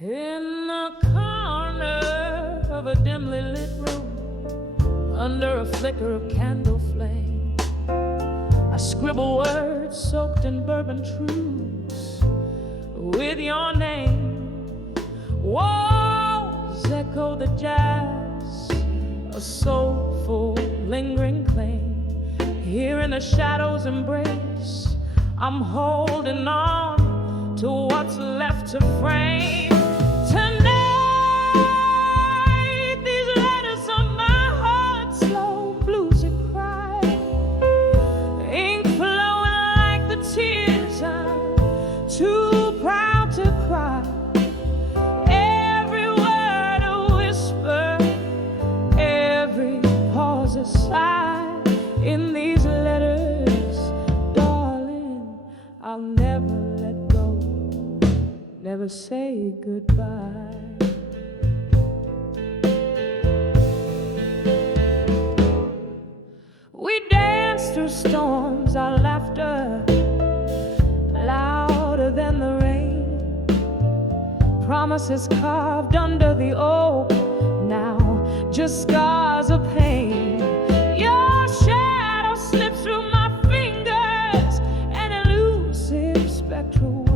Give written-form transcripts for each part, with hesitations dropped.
In the corner of a dimly lit room, under a flicker of candle flame, I scribble words soaked in bourbon truths with your name. Walls echo the jazz, a soulful, lingering claim. Here in the shadows' embrace, I'm holding on to what's left to frame. Tonight, these letters on my heart, slow bluesy cry, ink flowing like the tears I'm too proud to cry. Every word a whisper, every pause a sigh. In these letters, darling, I'll never let go, never say goodbye. We danced through storms, our laughter louder than the rain. Promises carved under the oak, now just scars of pain. Your shadow slips through my fingers, an elusive spectral wave.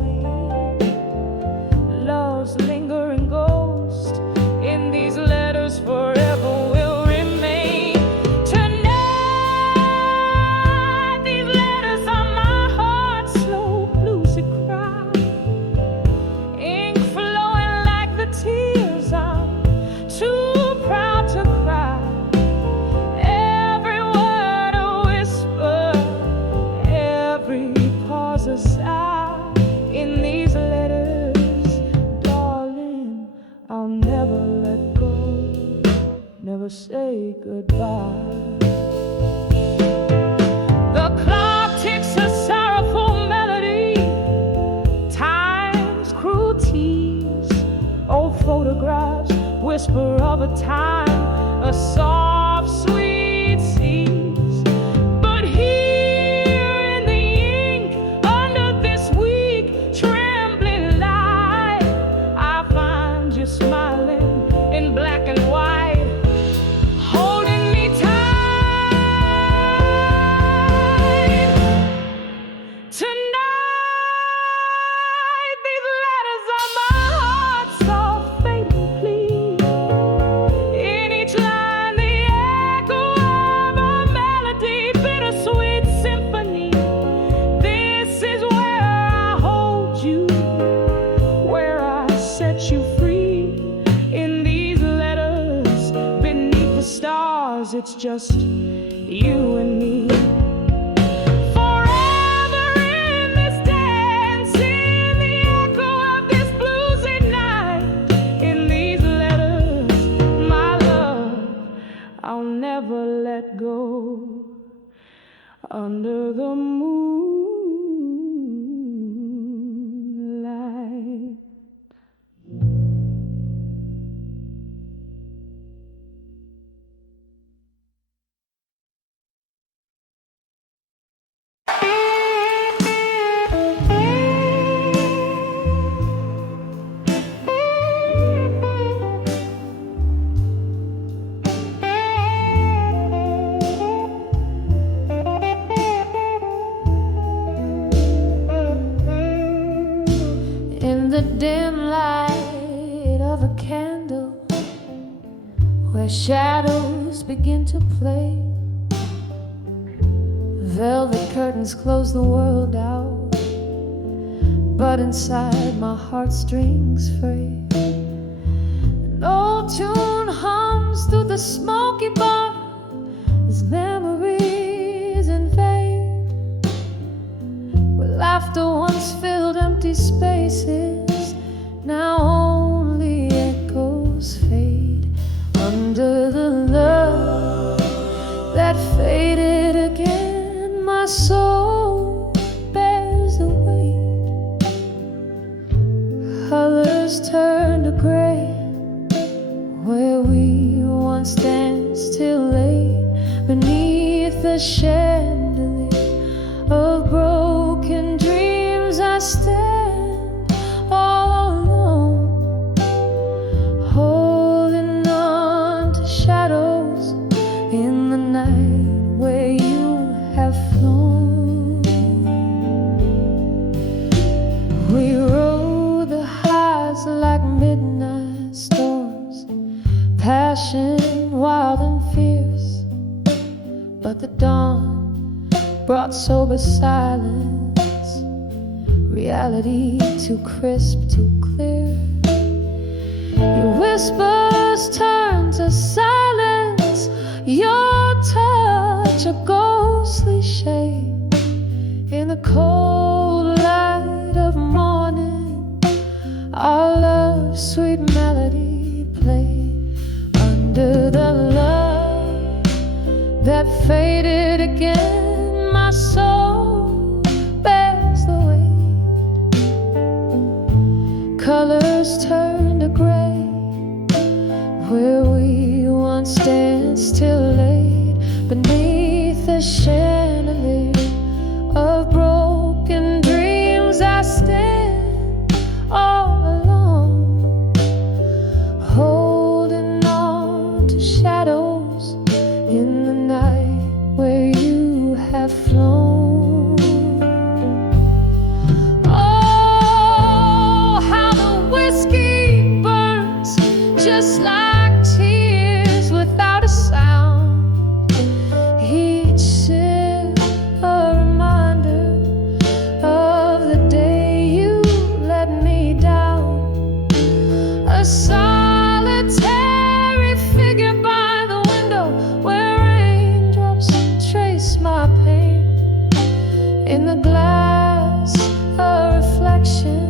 Love's lingering ghost in these letters forever will remain. Tonight, these letters on my heart, slow bluesy cry, ink flowing like the tears I'm too proud to cry. Every word a whisper, every pause a sigh. In these letters, darling, I'll never let go, never say goodbye. The clock ticks a sorrowful melody, time's cruelties, old photographs whisper of a time, a soft, sweet seas. But here in the ink, under this weak, trembling light, I find you smiling in black and white, holding me tight. Tonight, these letters on my heart, soft, faint and plead. In each line, the echo of a melody, bittersweet symphony. This is where I hold you, where I set you free. In these letters, beneath the stars, it's just you and me. Forever in this dance, in the echo of this bluesy night. In these letters, my love, I'll never let go. Under the moonlight. In the dim light of a candle, where shadows begin to play, velvet curtains close the world out, but inside my heartstrings fray. An old tune hums through the smoky bar as memories invade, where laughter once filled empty spaces, now only echoes fade. Under the love that faded again, my soul bears the weight. Colors turn to gray, where we once danced till late, beneath the chandelier of broken dreams. I stand all alone skies like midnight storms, passion wild and fierce. But the dawn brought sober silence, reality too crisp, too clear. Your whispers turn to silence, your touch a ghostly shade. In the cold light of morning, our love's sweet melody played. Under the love that faded again, my soul bears the weight. Colors turn to gray, where we once danced till late. Beneath the chandelier of broken dreams, I stand all alone, holding on to shadows in the night where you have flown. Oh, how the whiskey burns just like tears without a sound. Each sip a reminder of the day you let me down. A solitary figure by the window where raindrops trace my pain. In the glass, a reflection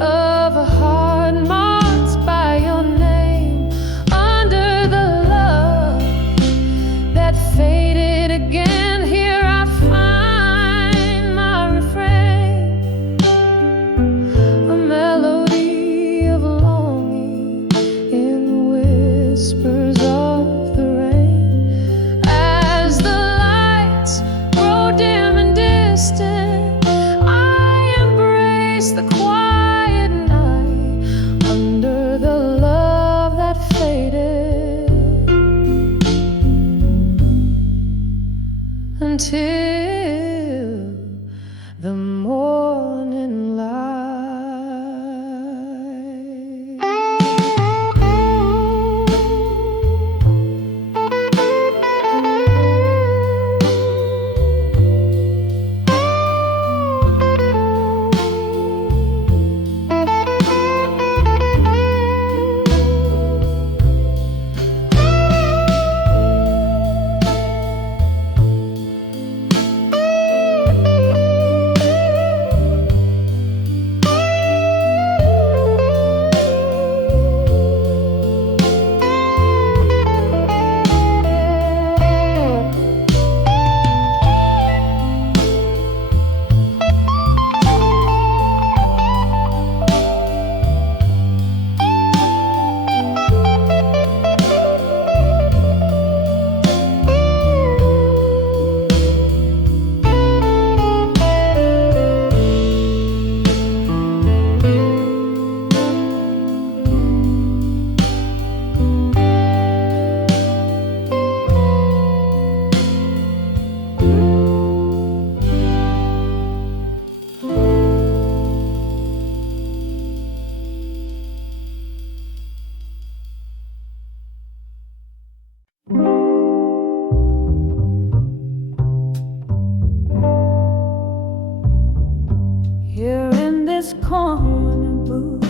of a heart marked by your name. Under the love that faded again, here I find my refrain. A melody of longing in the whispers of the rain. As the lights grow dim and distant, I embrace the quiet night. Under the love that faded, until the morning light. Here in this corner booth,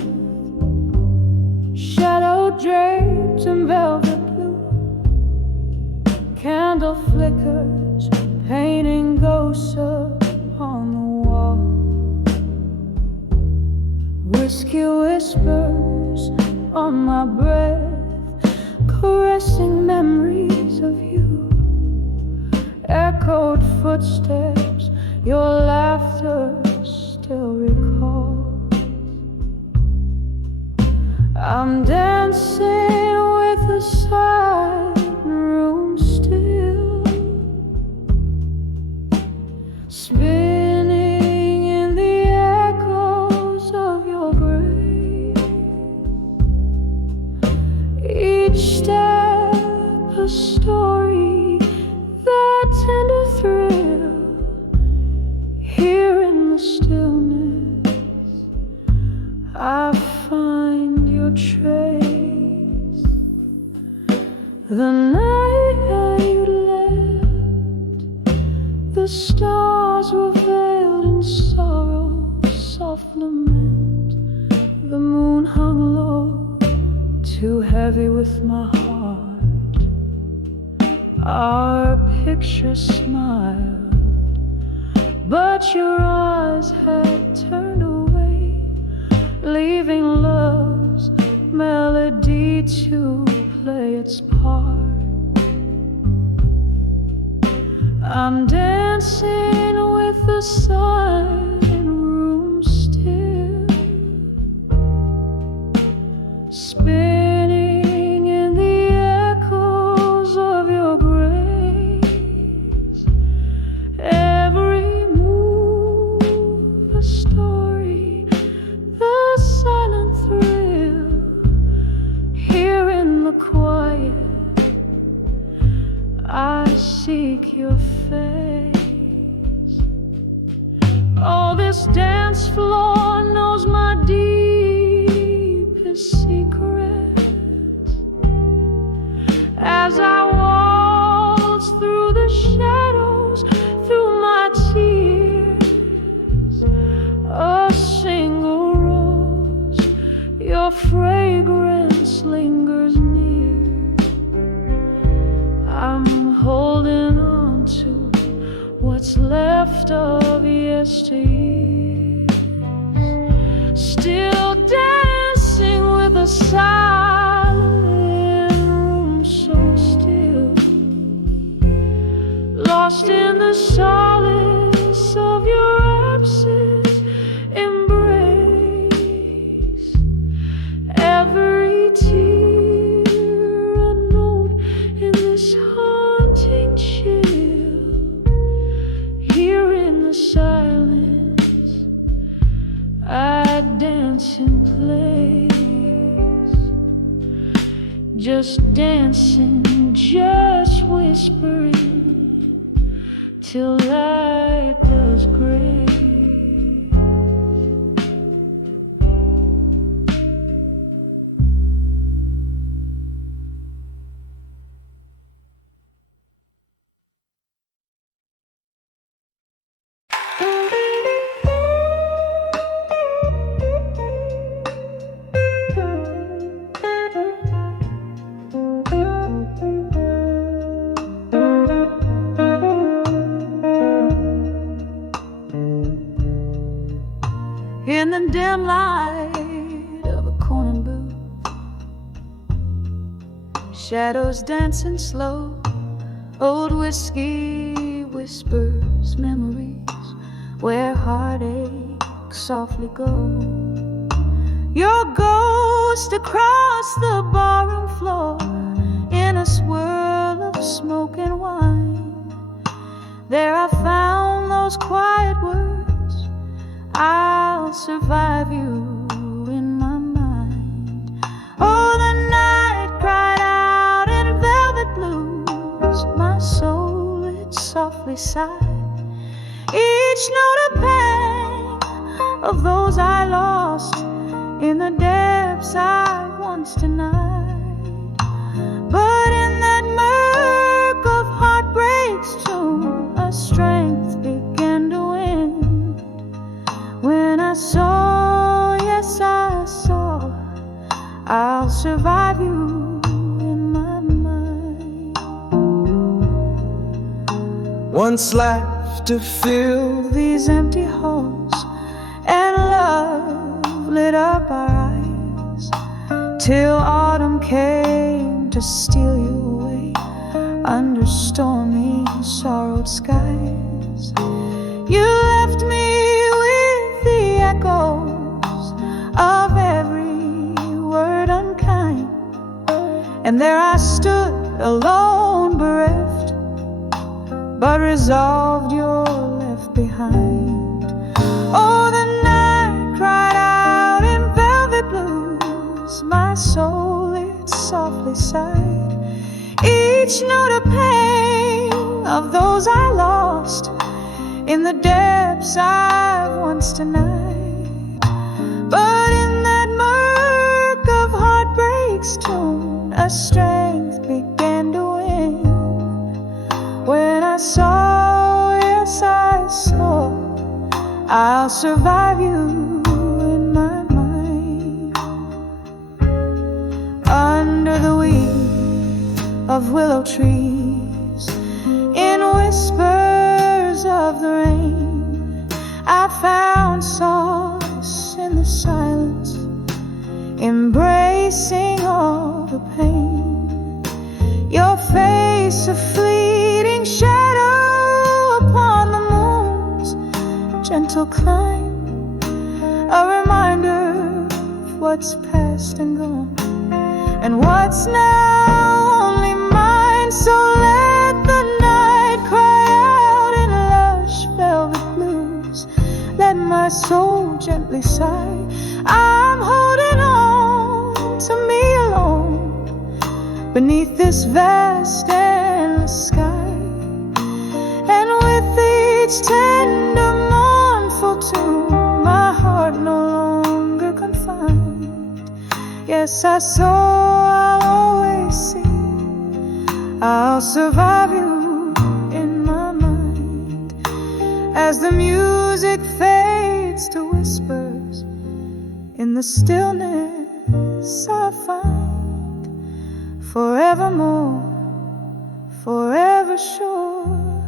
shadow draped in velvet blue, candle flickers painting ghosts upon the wall. Whiskey whispers on my breath, caressing memories of you. Echoed footsteps, your laughter still recalls. I'm dancing with the silent room still, spinning in the echoes of your grave. Each step a story, that tender thrill. Here in the stillness, I find trace. The night you left, the stars were veiled in sorrow, soft lament. The moon hung low, too heavy with my heart. Our picture smiled, but your eyes had turned away, leaving love's melody to play its part. I'm dancing with the silent room still, spinning in the echoes of your grace. Every move a story, the silent thrill. Here in the quiet, I seek your face. Oh, this dance floor knows my deepest secrets. As I waltz through the shadows, through my tears, a single rose, your fragrance lingers near. I'm holding on to what's left of yesteryears, still dancing with a silent room so still, lost in the solace of your absence embrace. Every tear a note in this haunting chill. Here in the silence, I dance in place, just dancing, just whispering, till light does gray. In the dim light of a corner booth, shadows dancing slow, old whiskey whispers memories where heartache softly goes. Your ghost across the barroom floor, in a swirl of smoke and wine. There I found those quiet words, I'll survive you in my mind. Oh, the night cried out in velvet blues, my soul it softly sighed. Each note a pang of those I lost in the depths I once denied. But in that murk of heartbreak's tomb, a strength began to win. When I saw, yes I saw, I'll survive you in my mind. Once left to fill These empty halls, and love lit up our eyes, till autumn came to steal you away under stormy, sorrowed skies. You left me with the echoes of every word unkind, and there I stood alone, bereft, but resolved you're left behind. Oh, the night cried out in velvet blues, my soul it softly sighed. Each note a pain of those I lost in the depths I once denied. But in that murk of heart a strength began to wane. When I saw, yes I saw, I'll survive you in my mind. Under the weed of willow trees, in whispers of the rain, I found solace in the silence, embracing all the pain. Your face, a fleeting shadow upon the moon's gentle climb, a reminder of what's past and gone, and what's now only mine. So let the night cry out in lush velvet blues, let my soul gently sigh. I'm holding on to me alone beneath this vast endless sky, and with each tender mournful tune, my heart no longer confined. Yes, I saw, I'll always see, I'll survive you in my mind. As the music fades to whispers, in the stillness I find forevermore, forever sure,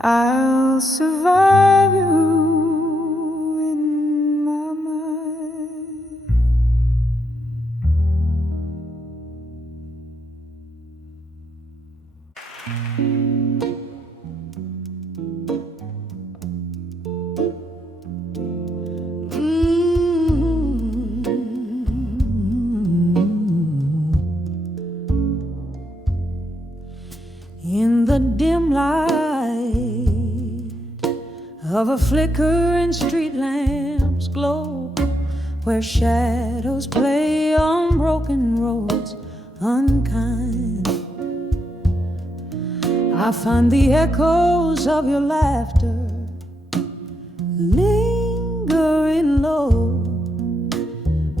I'll survive you in my mind. In the dim light of a flickering street lamp's glow, where shadows play on broken roads unkind, I find the echoes of your laughter lingering low,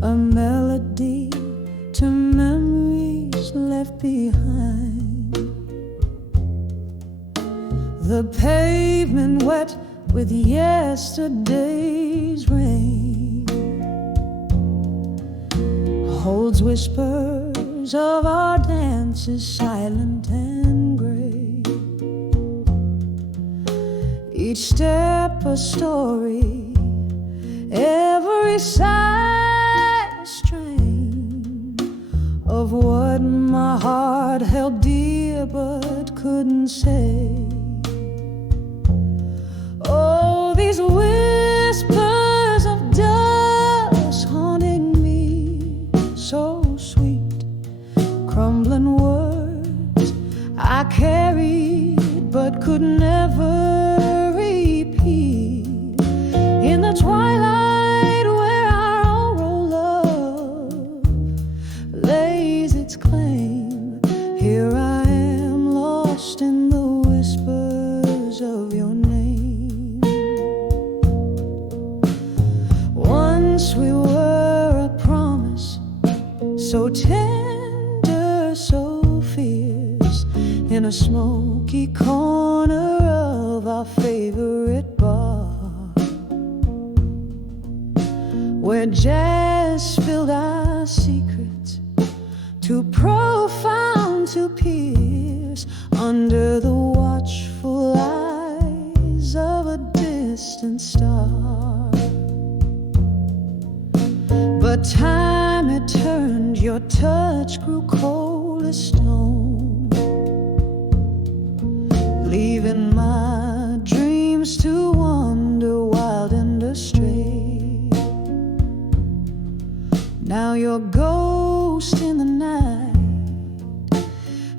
a melody to memories left behind. The pavement wet with yesterday's rain holds whispers of our dances, silent and gray. Each step a story, every sigh a strain of what my heart held dear but couldn't say. Oh, these whispers of dust haunting me, so sweet, crumbling words I carried but could never repeat. In the twilight where our oral love lays its claim, here I am lost in the whispers of your name. Once we were a promise, so tender, so fierce, in a smoky corner of our favorite bar, where jazz filled our secrets, too profound to pierce under the watchful eyes of a distant star. But time had turned, your touch grew cold as stone, leaving my dreams to wander wild and astray. Now you're ghost in the night,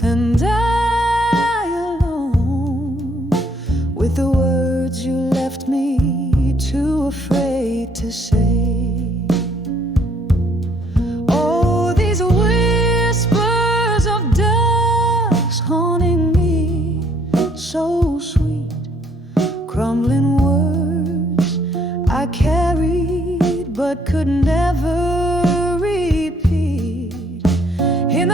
and I alone, with the words you left me too afraid to say. So sweet, crumbling words I carried but could never repeat. In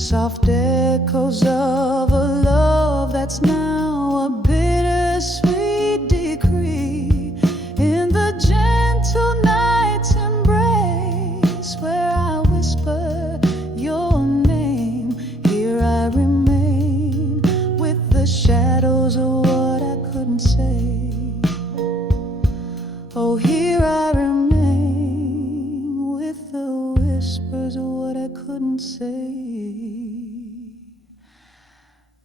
soft echoes of a love that's now a bittersweet decree. In the gentle night's embrace, where I whisper your name, here I remain with the shadows of what I couldn't say. Oh, here I remain with the whispers of what I couldn't say.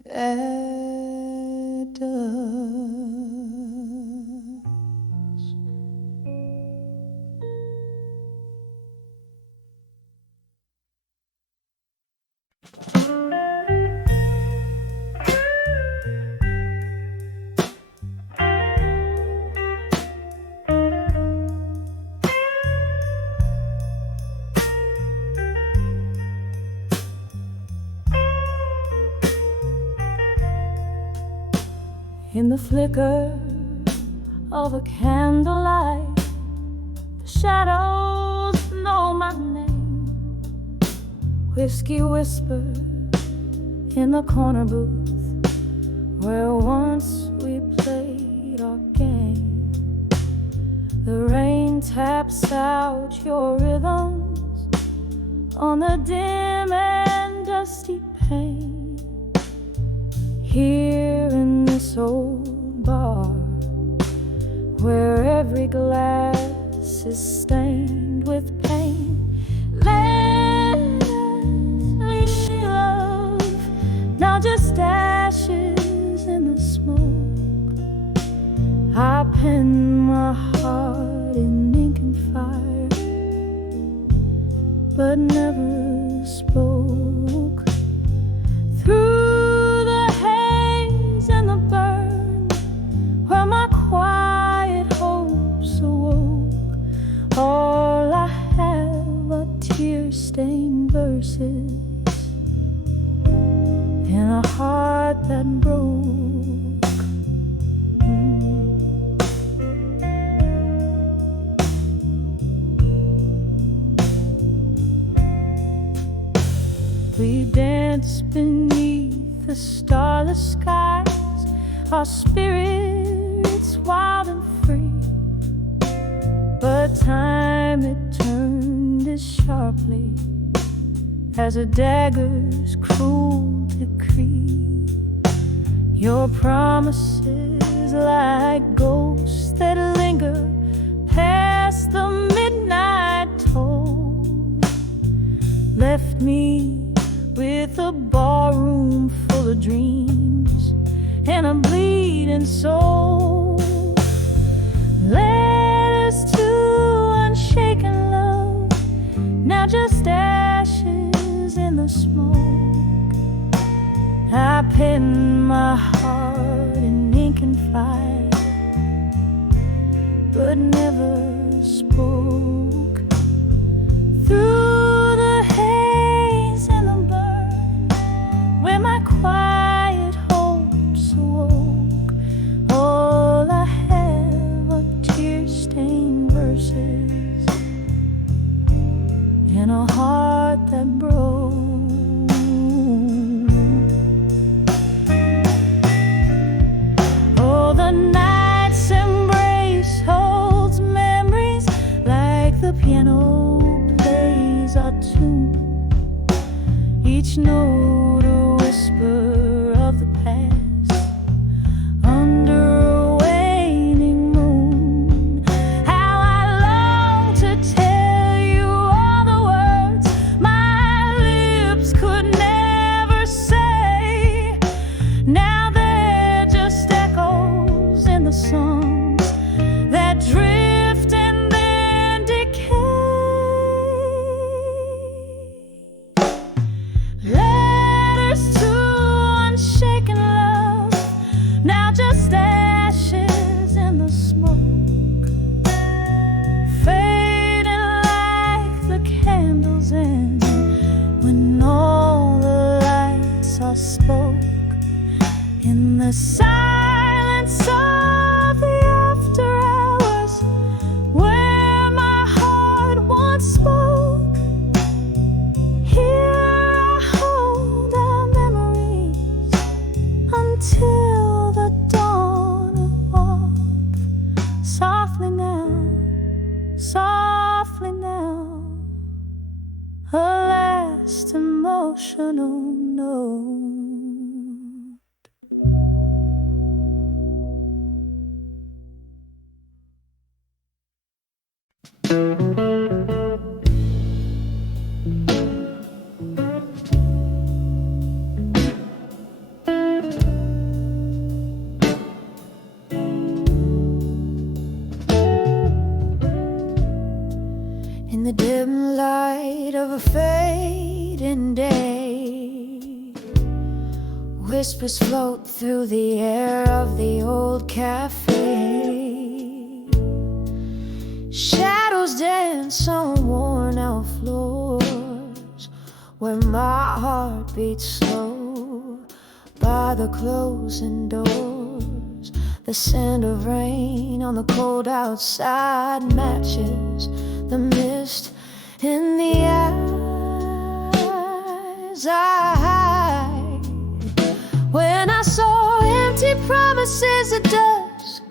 Etta. In the flicker of a candlelight, the shadows know my name. Whiskey whispered in the corner booth where once we played our game. The rain taps out your rhythms on the dim and dusty pane. Here in this old bar, where every glass is stained with pain, leslie love, now just ashes in the smoke. I pen my heart in ink and fire, but never spoke. Through where my quiet hopes awoke, all I have are tear-stained verses in a heart that broke. We dance beneath the starless skies, our spirits wild and free. But time it turned as sharply as a dagger's cruel decree. Your promises like ghosts that linger past the midnight toll left me with a barroom full of dreams and a bleeding soul. Letters to unshaken love, now just ashes in the smoke. I pen my heart in ink and fire, but never spoke. Through the haze and the burn, where my quiet hopes awoke, all I have are tear-stained verses in a heart that broke. Oh, the night's embrace holds memories like the piano plays our tune. Each note a whisper of the past under a waning moon. How I long to tell you all the words my lips could never say. Now they're just echoes in the songs that drift and then decay. Letters to unshaken love, now just ashes in the smoke, fading like the candles end when all the lights are spoke. In the silence of the after hours, where my heart once spoke, here I hold note. In the dim light of a fading day, whispers float through the air of the old cafe. Shadows dance on worn out floors where my heart beats slow by the closing doors. The scent of rain on the cold outside matches the mist in the eyes I hide. When I saw empty promises at dusk,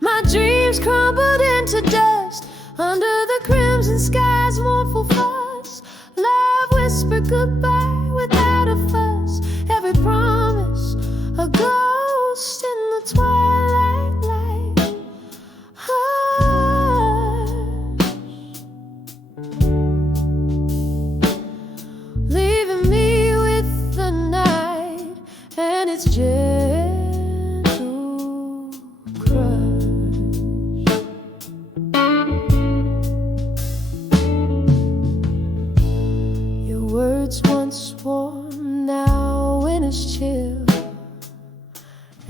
my dreams crumbled into dust. Under the crimson sky's mournful fuss, love whispered goodbye without a fuss. Every promise a ghost in the twilight light. Leaving me with the night and its gentle crush. Your words once warm, now when it's chill,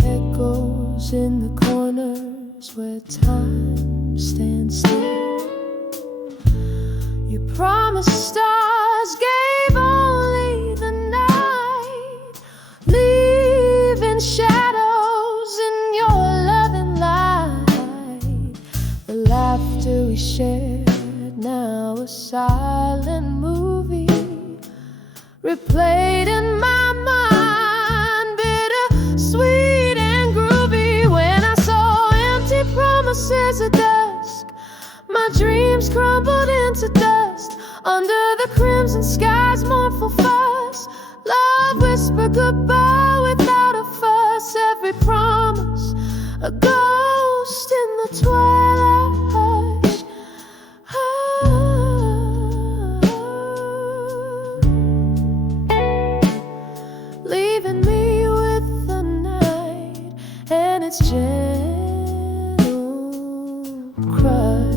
echoes in the corners where time stands still. You promised stars, gave only the night, leaving shadows in your loving light. The laughter we shared, now a silent movie, replayed in my mind, bitter, sweet and groovy. When I saw empty promises at dusk, my dreams crumbled into dust. Under the crimson sky's mournful fuss, love whispered goodbye without a fuss. Every promise a ghost in the twilight hush. Leaving me with the night and its gentle crush.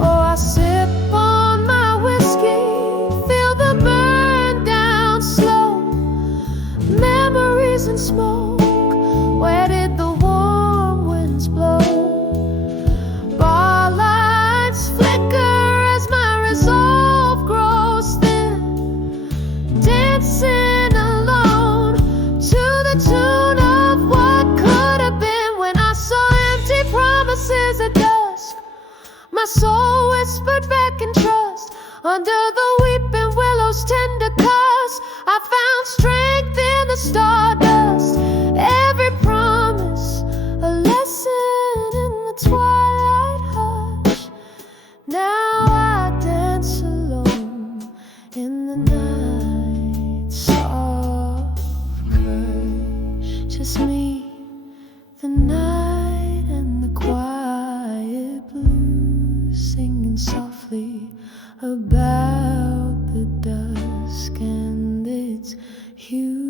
Oh, I sip on my whiskey, feel the burn down slow. Memories and smoke, where did the warm winds blow? Bar lights flicker as my resolve grows thin, dancing alone to the tune of what could have been. When I saw empty promises at dusk, my soul whispered back in trust. Under the weeping willow's tender cuss, I found strength in the stardust. Every promise a lesson in the twilight hush. Now I dance alone in the night's soft crush. Just me, the night and the quiet blues, singing softly about the dusk and its hue.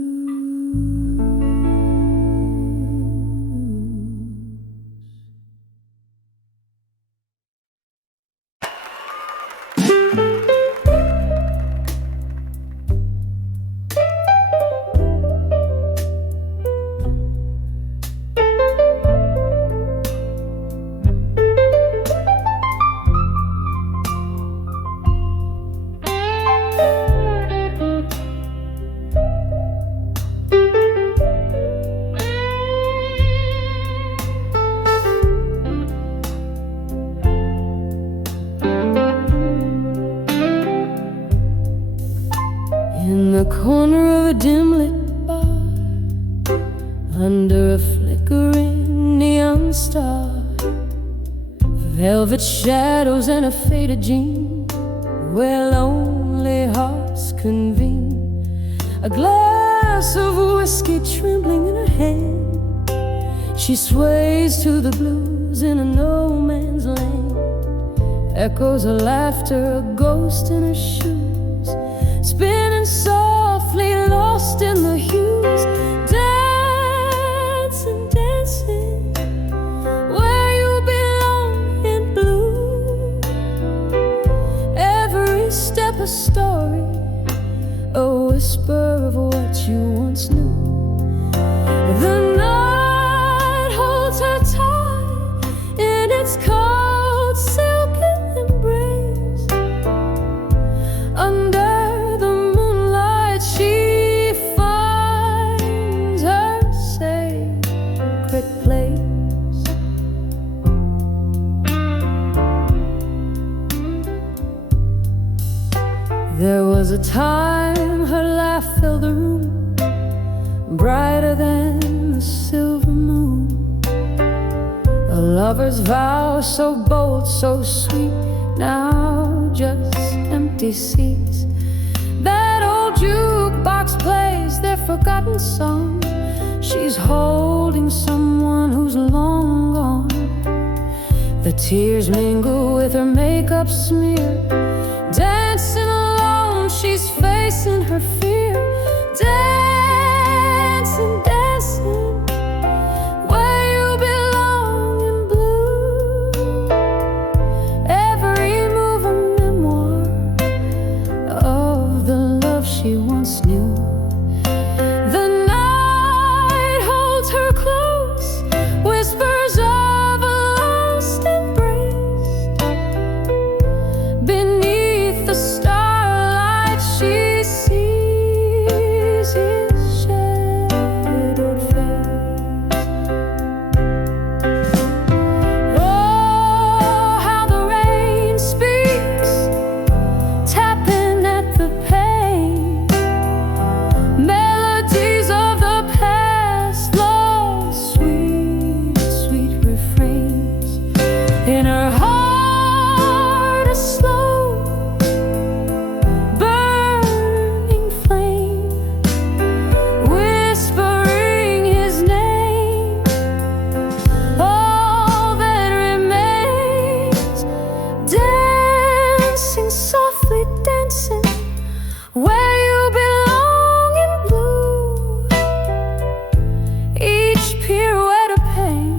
In the corner of a dim lit bar, under a flickering neon star, velvet shadows and a faded jean, where lonely hearts convene, a glass of whiskey trembling in her hand. She sways to the blues in a no man's land, echoes of laughter, a ghost in her shoes, spinning softly, lost in the hues, dancing, dancing where you belong in blue. Every step a story, a whisper of what you once knew. The night holds her tight in its cold silken embrace. Under the moonlight she finds her sacred place. There was a time her laugh filled the room, brighter than the silver moon. A lover's vow so bold, so sweet, now just empty seats. That old jukebox plays their forgotten song. She's holding someone who's long gone. The tears mingle with her makeup smear. Dancing alone, she's facing her fear. Dancing, dancing where you belong in blue. Every move a memoir of the love she once knew. The night holds her close, whispers of a lost embrace. Beneath the starlight she sees his shadowed face. Oh, how the rain speaks, tapping at the pane. Melodies of the past, lost, sweet, sweet refrains. In her heart a slow burning flame, whispering his name. All that remains, dancing softly, dancing where you belong in blue. Each pirouette a pain,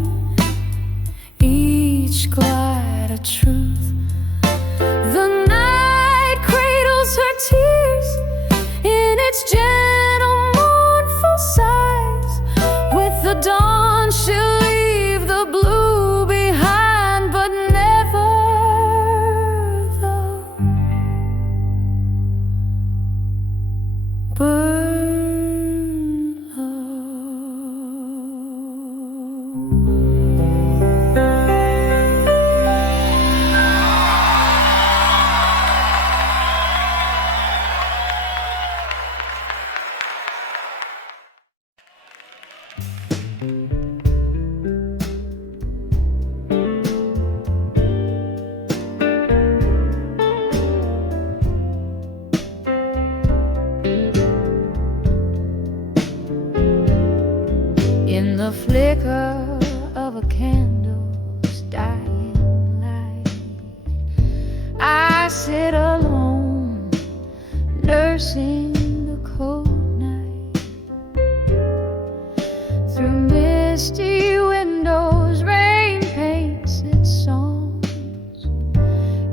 each glide a truth. The night cradles her tears in its gentle, mournful sighs. With the dawn she'll leave the blue behind, but never the burn in the flicker of a candle's dying light. I sit alone, nursing the cold night. Through misty windows, rain paints its songs.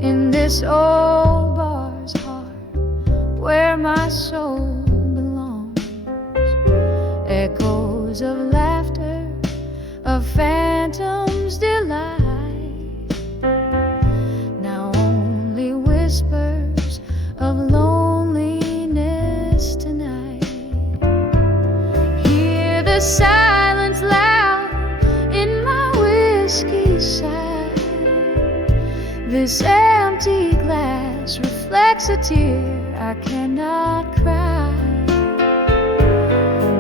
In this old bar's heart, where my soul belongs, echoes of laughter, of phantom's delight. Now only whispers of loneliness tonight. Hear the silence loud in my whiskey side. This empty glass reflects a tear I cannot cry.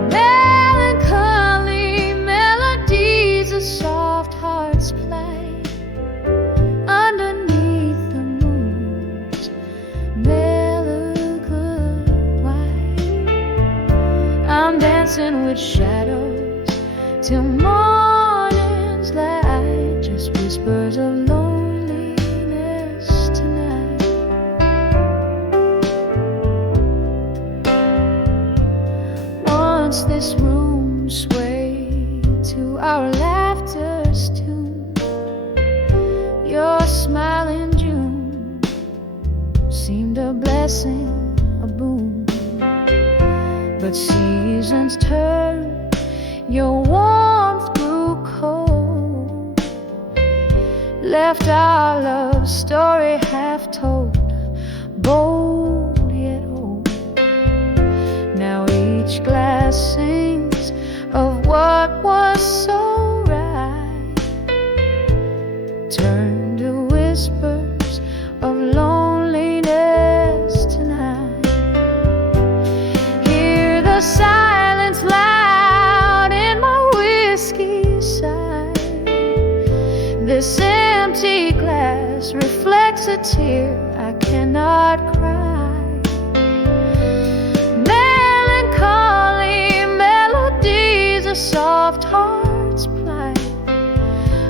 Melancholy melodies of soft hearts play underneath the moon's dancing with shadows till morning's light, just whispers of loneliness tonight. Once this room swayed to our laughter's tune, your smile in June seemed a blessing, a boon. But seasons turned, your warmth grew cold, left our love story half told, bold yet old. Now each glass sings of what was so right, turned to whispers of loneliness tonight. Hear the silence loud in my whiskey side. This empty glass reflects a tear I cannot cry. Melancholy melodies, a soft heart's plight,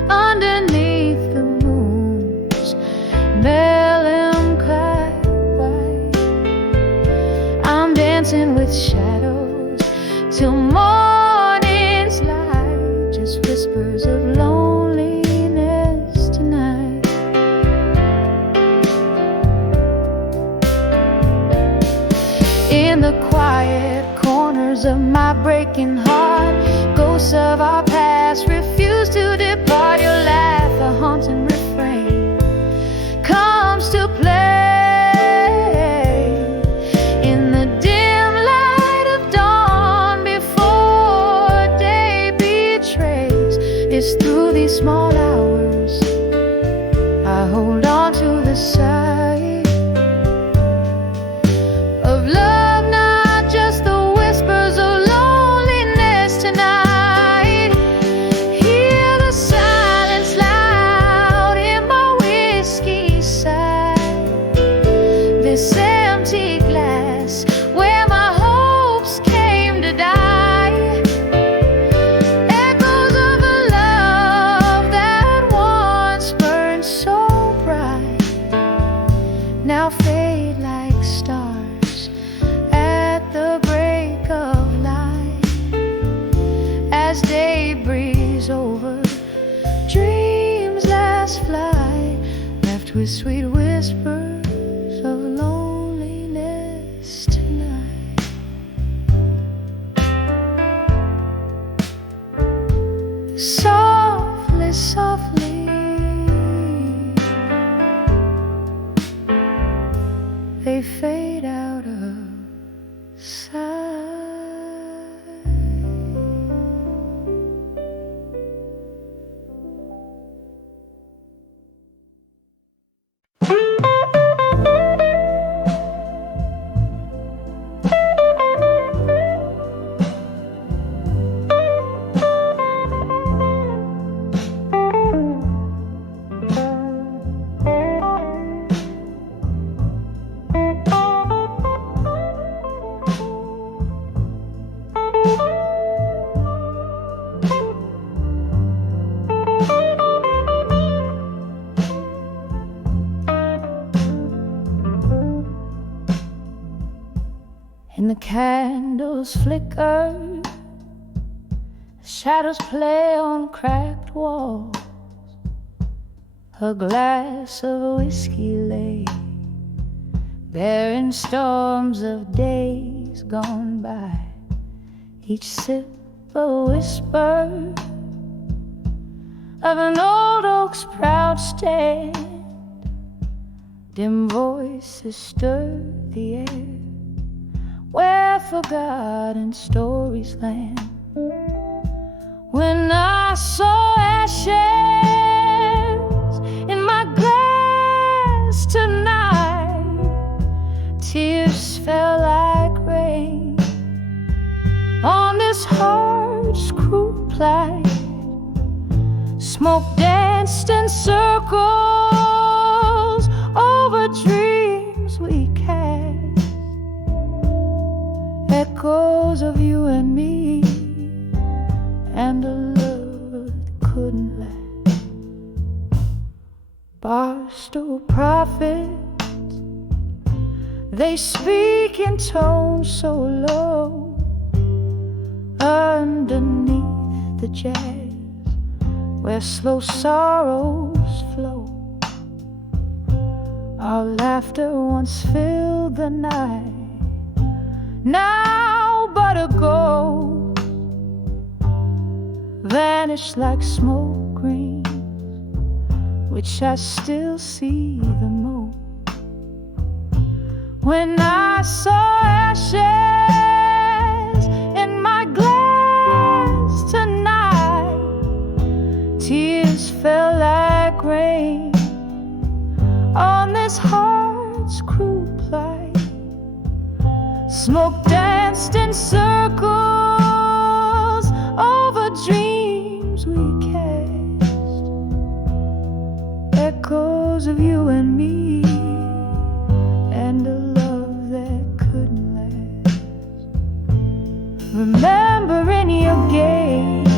underneath the moon's melancholy white. I'm dancing with shadows till morning's light, just whispers of loneliness tonight. In the quiet corners of my breaking heart, ghosts of our past refuse to depart. Your laugh, a haunting refrain, comes to play in the dim light of dawn before day betrays. It's through these small hours I hold on to the sight of love, not just the whispers of loneliness tonight. Hear the silence loud in my whiskey side. This empty glass where my hopes came to die. Echoes of a love that once burned so bright now fade like stars at the break of light. As day breathes over dreams' last flight, left with sweet whispers of loneliness tonight. Softly, softly, they fade out of sight. And the candles flicker, shadows play on cracked walls. A glass of whiskey lay, bearing storms of days gone by. Each sip a whisper of an old oak's proud stand. Dim voices stir the air where forgotten stories land. When I saw ashes in my glass tonight, tears fell like rain on this heart's cruel plight. Smoke danced in circles over dreams we cast, echoes of you and me true prophet. They speak in tones so low underneath the jazz, where slow sorrows flow. Our laughter once filled the night, now but a ghost, vanished like smoke rings, which I still see the most. When I saw ashes in my glass tonight, tears fell like rain on this heart's cruel plight. Smoke danced in circles over dreams we cast, echoes of you and me, and a love that couldn't last. Remembering your gaze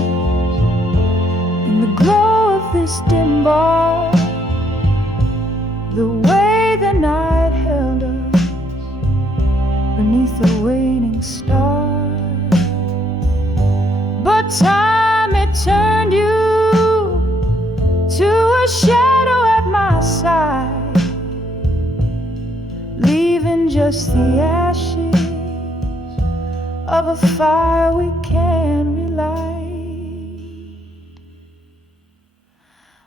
in the glow of this dim bar, the way the night held us beneath the waning stars. But time, it turned you to a shadow at my side, leaving just the ashes of a fire we can't relight.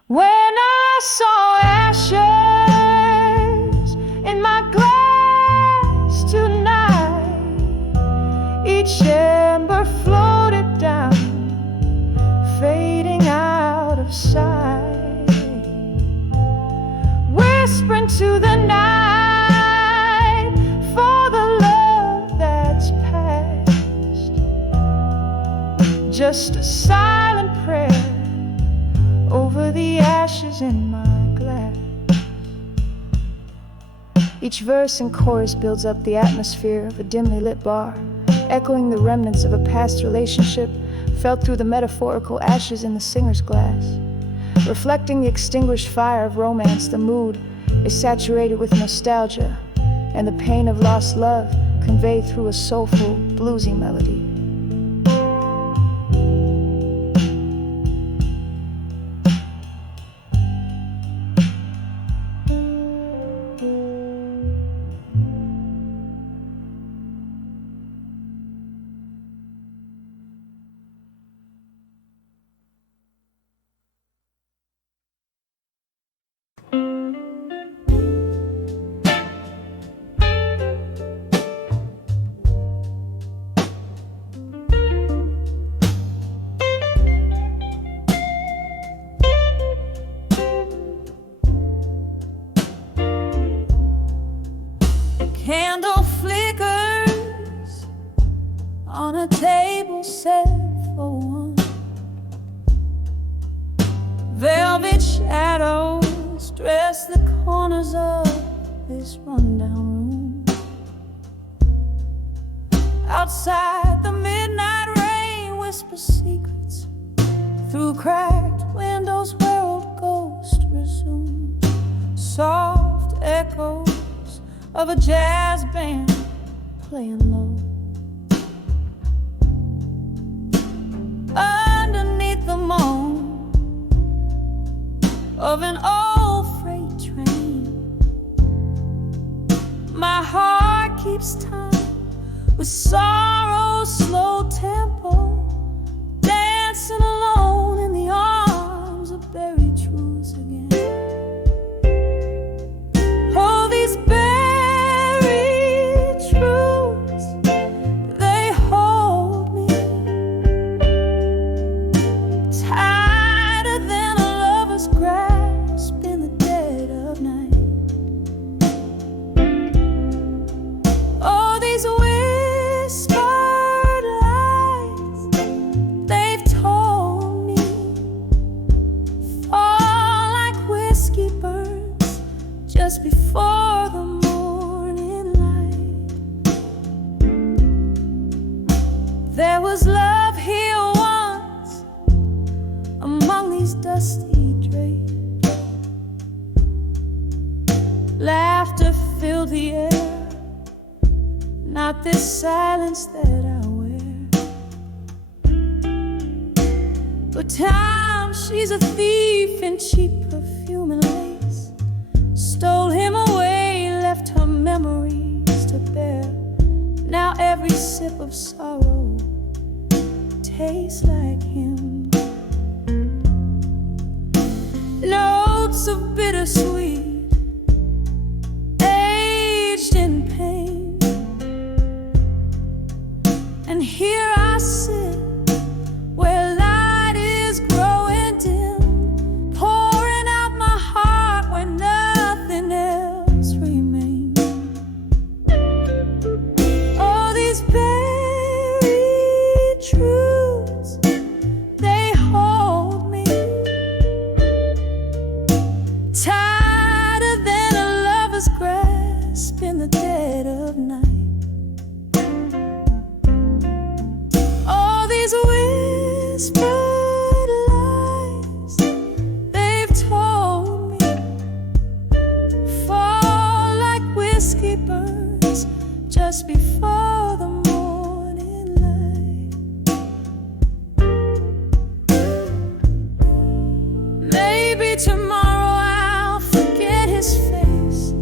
When I saw ashes in my glass tonight, each ember floated down, fading out of sight, whispering to the night for the love that's past, just a silent prayer over the ashes in my glass. Each verse and chorus builds up the atmosphere of a dimly lit bar, echoing the remnants of a past relationship felt through the metaphorical ashes in the singer's glass. Reflecting the extinguished fire of romance, the mood is saturated with nostalgia and the pain of lost love conveyed through a soulful, bluesy melody. Candle flickers on a table set for one. Velvet shadows dress the corners of this rundown room. Outside, the midnight rain whispers secrets through cracked windows where old ghosts resume. Soft echoes of a jazz band playing low. Underneath the moan of an old freight train, my heart keeps time with sorrow's slow tempo, dancing alone in the arms of buried truths again. Oh, these before the morning light. There was love here once among these dusty drapes. the air, not this silence that I wear. But time, she's a thief in cheap perfume and lace, stole him away, left her memories to bear. Now every sip of sorrow tastes like him. Notes of bittersweet, aged in pain. And here I sit where light is growing dim, pouring out my heart where nothing else remains. All these buried truths, they hold me tighter than a lover's grasp in the dead of night. All these whispered lies they've told me fall like whiskey burns just before the morning light. Maybe tomorrow I'll forget his face,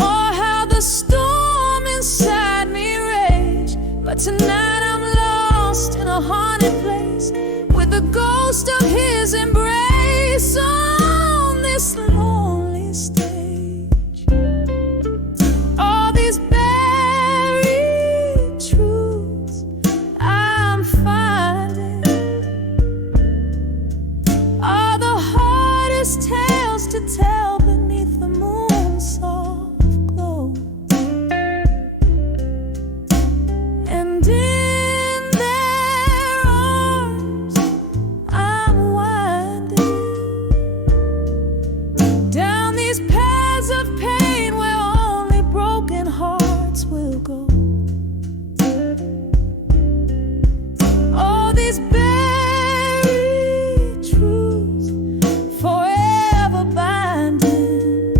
or how the storm inside me raged. But tonight I'm lost in a haunted place with the ghost of his embrace on this lonely stage. All these buried truths I'm finding are the hardest tales to tell beneath the moon's soft glow. And in their arms I'm winding down these paths of pain where only broken hearts will go. All these buried truths forever binding,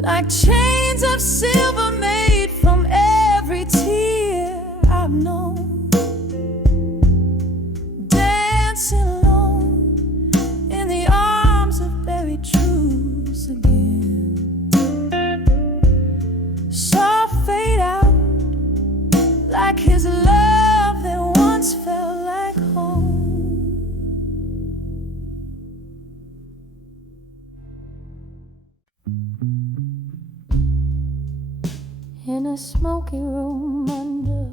like chains of silver made from every tear I've known, dancing alone in the arms of buried truths again. Soft fade out like his love that once felt like home. In a smoky room under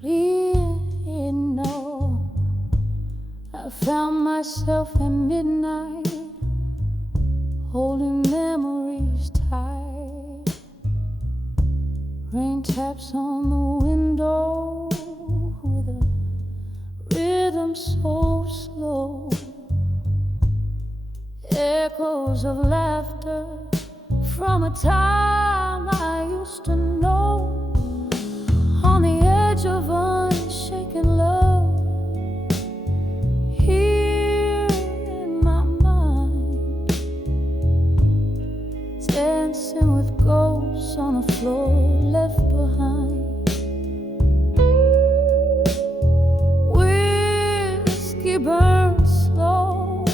fleeing no, I found myself at midnight holding memories tight. Rain taps on the window with a rhythm so slow, echoes of laughter from a time I used to know, on the edge of unshaken love, here in my mind, dancing with ghosts on the floor left behind. Whiskey burns slow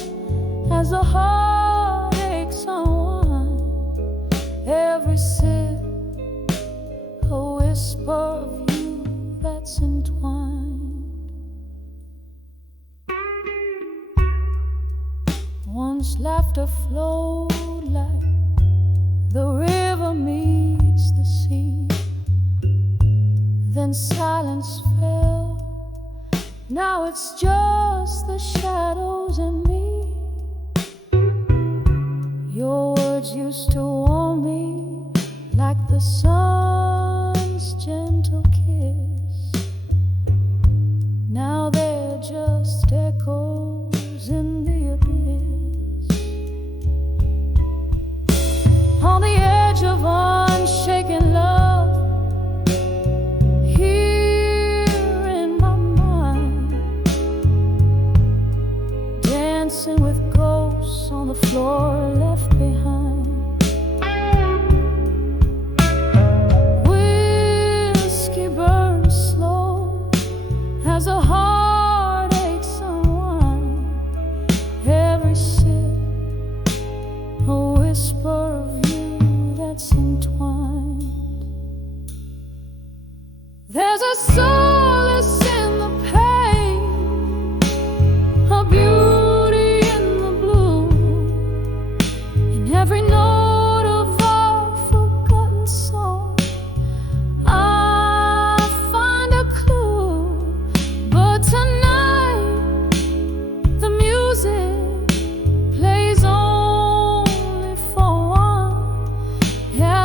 as the heartaches unwind. Every sip, a whisper of you that's entwined. Once laughter flowed like the river meets the sea, then silence fell. Now it's just the shadows and me. Your words used to warm me like the sun's gentle kiss. Now they're just echoes in the abyss. On the edge of unshaken love, here in my mind, dancing with ghosts on the floor left behind.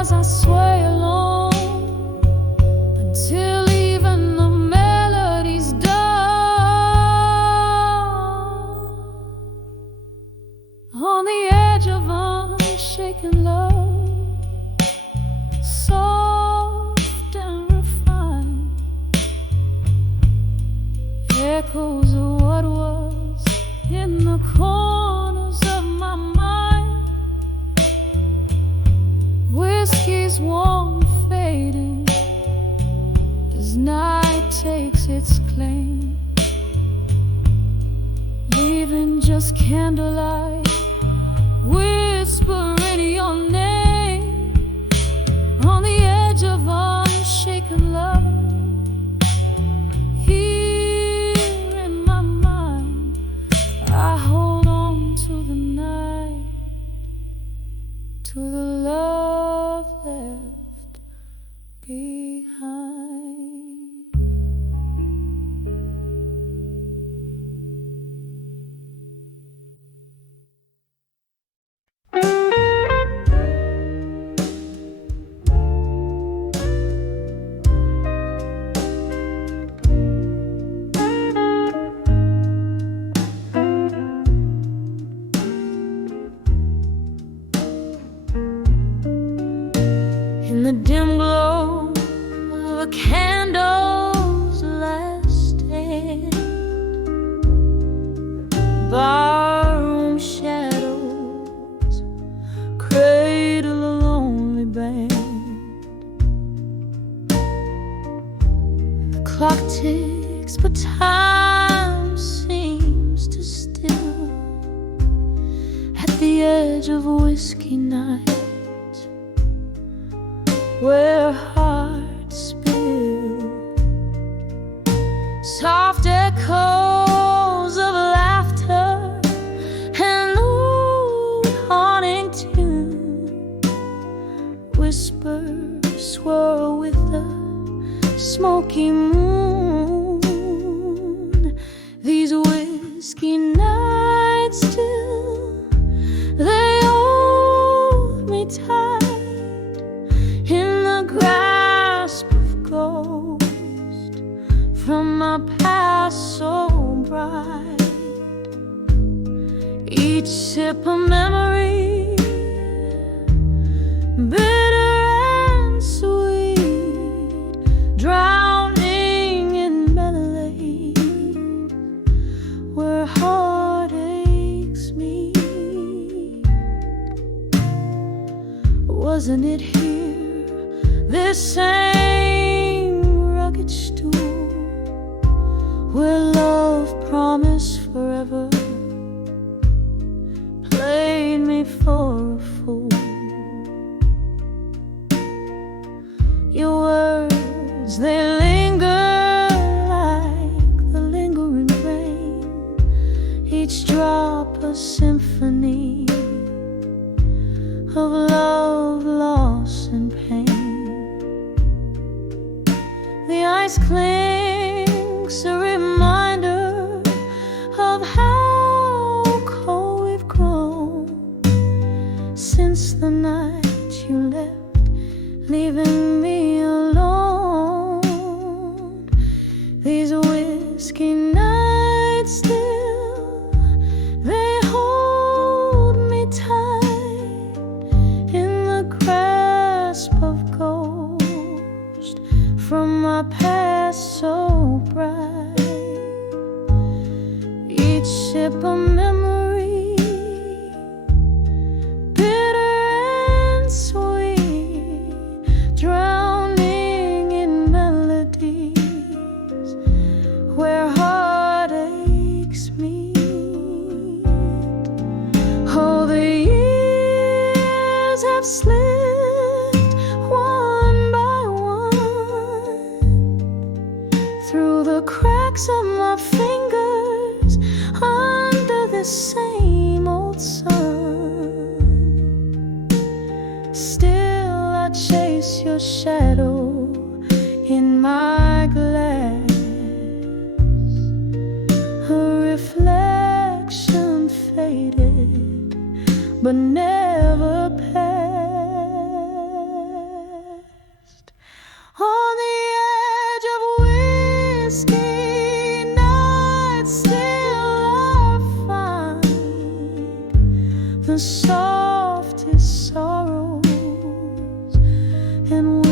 as I sway along, until even the melody's done. On the edge of unshaken love, soft and refined, echoes of what was in the corners of my mind. Whiskey's warm fading as night takes its claim, leaving just candlelight whispering your name. On the edge of unshaken love, here in my mind, I hold on to the night, to the love left behind. In the dim glow of a candle's last stand, barroom shadows cradle a lonely band. The clock ticks, but time seems to still at the edge of a whiskey night, where hearts spill. Soft echoes of laughter and old haunting tune, whispers swirl with the smoky moon. These whiskey nights still, they hold me tight in the grasp of ghost from my past so bright. Each sip a memory, bitter and sweet, drowning in melody where heartaches meet. Wasn't it here, this same rugged stool, where love promised forever played me for a fool? Your words, they linger like the lingering rain, each drop a symphony of love, loss, and pain. The ice clings, a reminder of how cold we've grown since the night you left, leaving me alone. These whiskey nights still, they hold me tight in the grasp of ghost from my past so bright. Each sip a memory, bitter and sweet, drowning in melodies where heartaches meet. Oh, the years have slipped one by one through the cracks of my fingers under the same old sun. Still I chase your shadow in my glass, a reflection faded but never passed.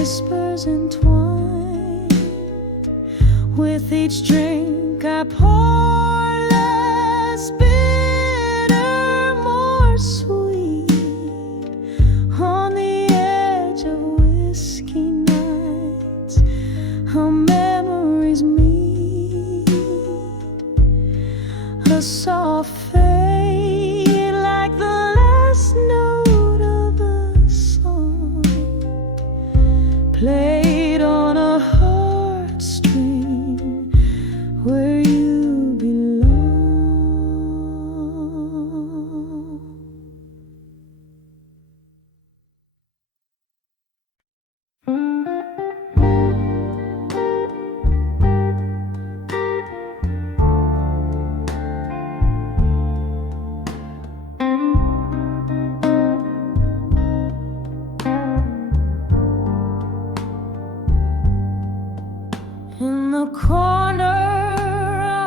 whispers entwine. With each drink I pour, less bitter, more sweet. On the edge of whiskey nights, our memories meet. A soft fade like the last note of a song, played on a heartstring where you belong. In the corner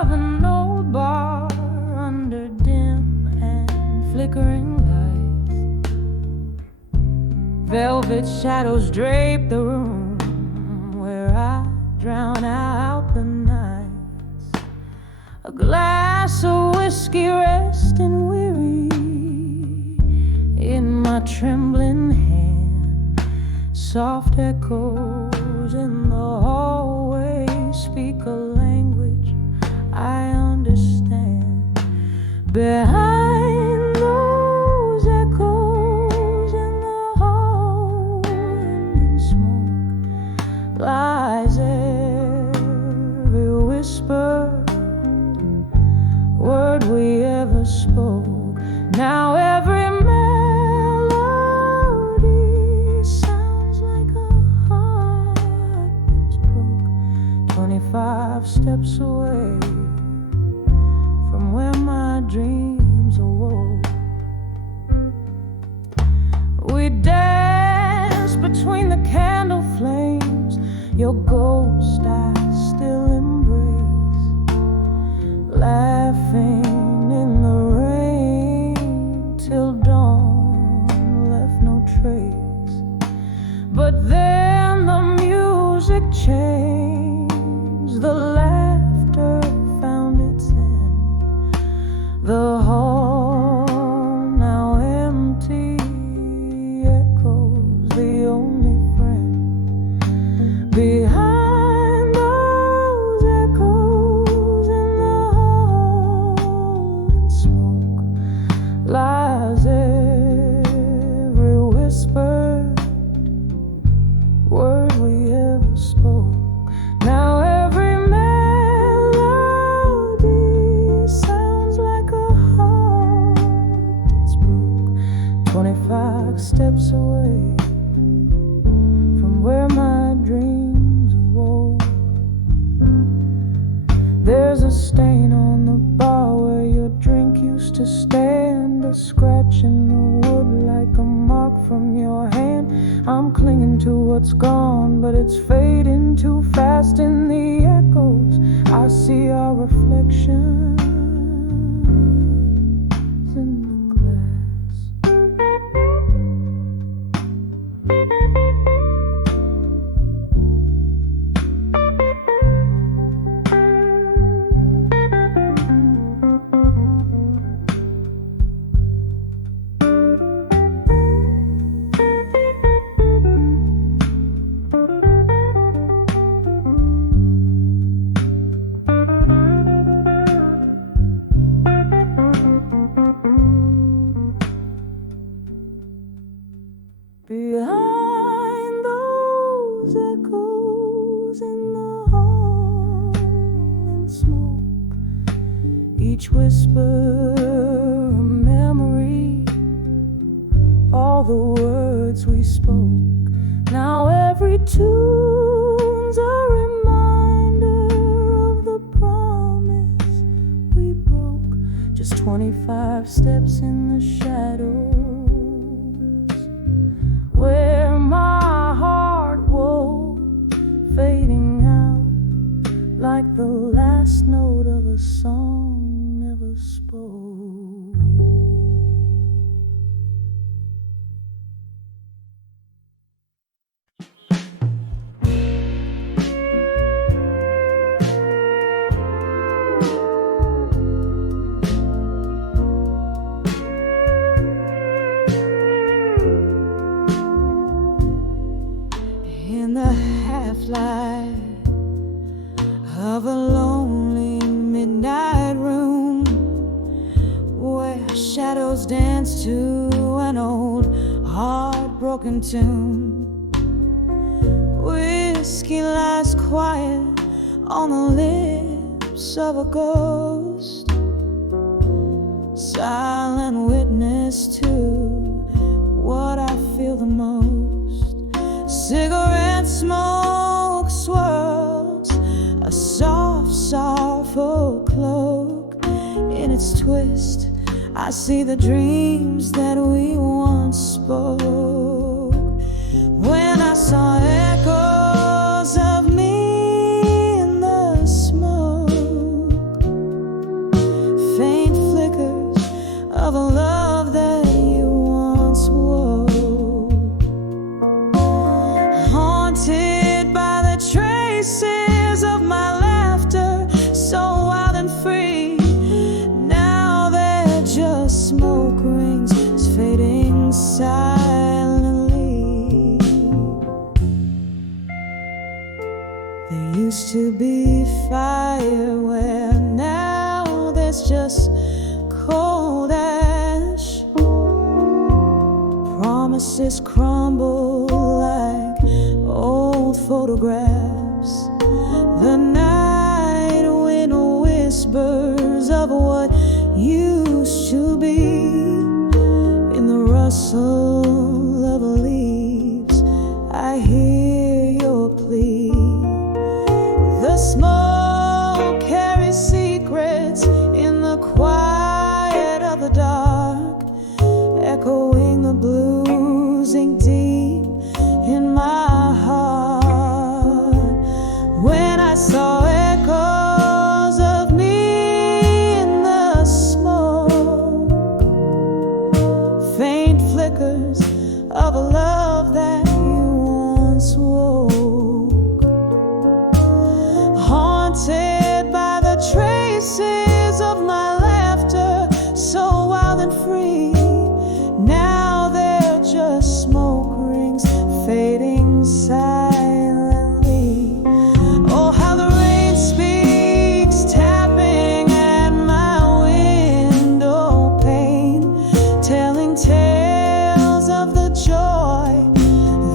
of an old bar, under dim and flickering lights, velvet shadows drape the room where I drown out the nights. A glass of whiskey resting weary in my trembling hand. Soft echoes in the hallway speak a language I understand. Behind those echoes in the hall and smoke lies every whisper, word we ever spoke. Now every melody sounds like a heart that's broke. 25 steps away from where my dreams awoke. We danced between the candle flames, your ghost I still embrace, laughing in the rain till dawn left no trace. But then the music changed, the laughter found its end. The hall now empty echoes, the only friend. Behind those echoes in the hall and smoke lies every whispered word we ever spoke. Now every melody sounds like a heart that's broke. 25 steps away from where my dreams awoke. There's a stain on the bar where your drink used to stand, a scratch in the wood like a mark from your hand. I'm clinging to what's gone, but it's fading too fast in the echoes. I see our reflections in the glass. Behind those echoes in the hall and smoke, each whisper a memory, all the words we spoke. Now every tune's a reminder of the promise we broke. Just 25 steps in the shadows, where my heart woke, fading out like the last note of a song never spoke. in the half-light of a lonely midnight room where shadows dance to an old heartbroken tune. Whiskey lies quiet on the lips of a ghost, silent witness to what I feel the most. Cigarette smoke swirls a soft, sorrowful cloak. In its twist, I see the dreams that we once spoke. When I saw echoes of me in the smoke, faint flickers of a love that you once wore, haunted by the traces of my laughter, so wild and free. Now they're just smoke rings fading silently. There used to be fire where now there's just cold ash. Promises crumble like old photographs. The night wind whispers of what used to be. In the rustle of leaves, I hear your plea. The smoke carries secrets in the quiet of the dark, echoing the blues ink deep in my heart. When I saw echoes of me in the smoke, faint flickers of a love that you once woke, haunted by the traces of my laughter, so wild and free. Now they're just smoke rings fading silently. Oh, how the rain speaks, tapping at my window pane, telling tales of the joy,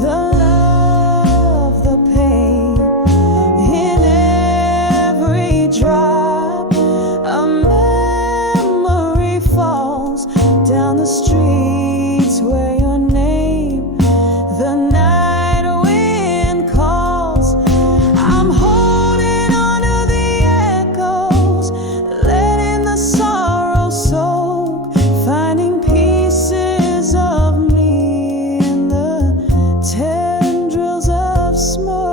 the love, the pain. In every drop, a memory falls down the streets where your name, the night wind calls. I'm holding on to the echoes, letting the sorrow soak, finding pieces of me in the tendrils of smoke.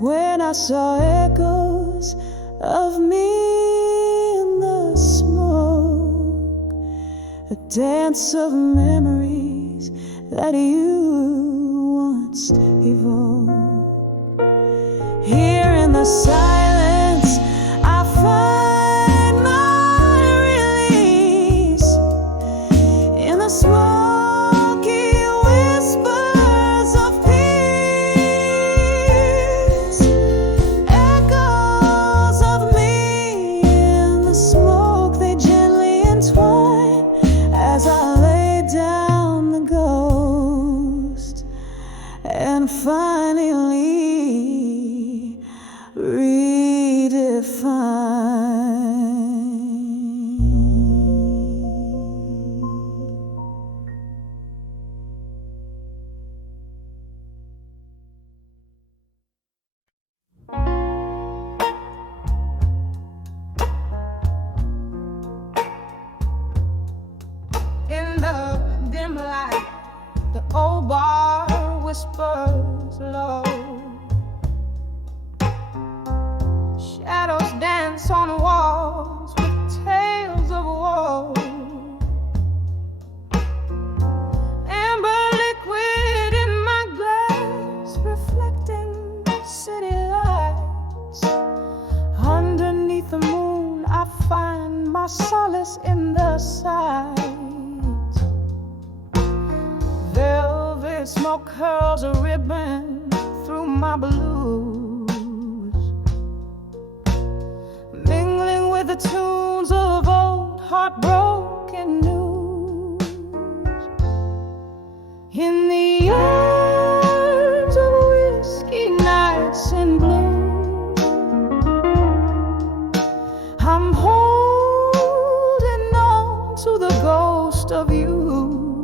When I saw echoes of me in the smoke, a dance of memories that you once evoked. Here in the silence, I find my release. In the smoky whispers of peace, echoes of me in the smoke, they gently entwine as I lay down the ghost and finally realize smoke curls a ribbon through my blues, mingling with the tunes of old heartbroken news. In the arms of whiskey nights in blue, I'm holding on to the ghost of you.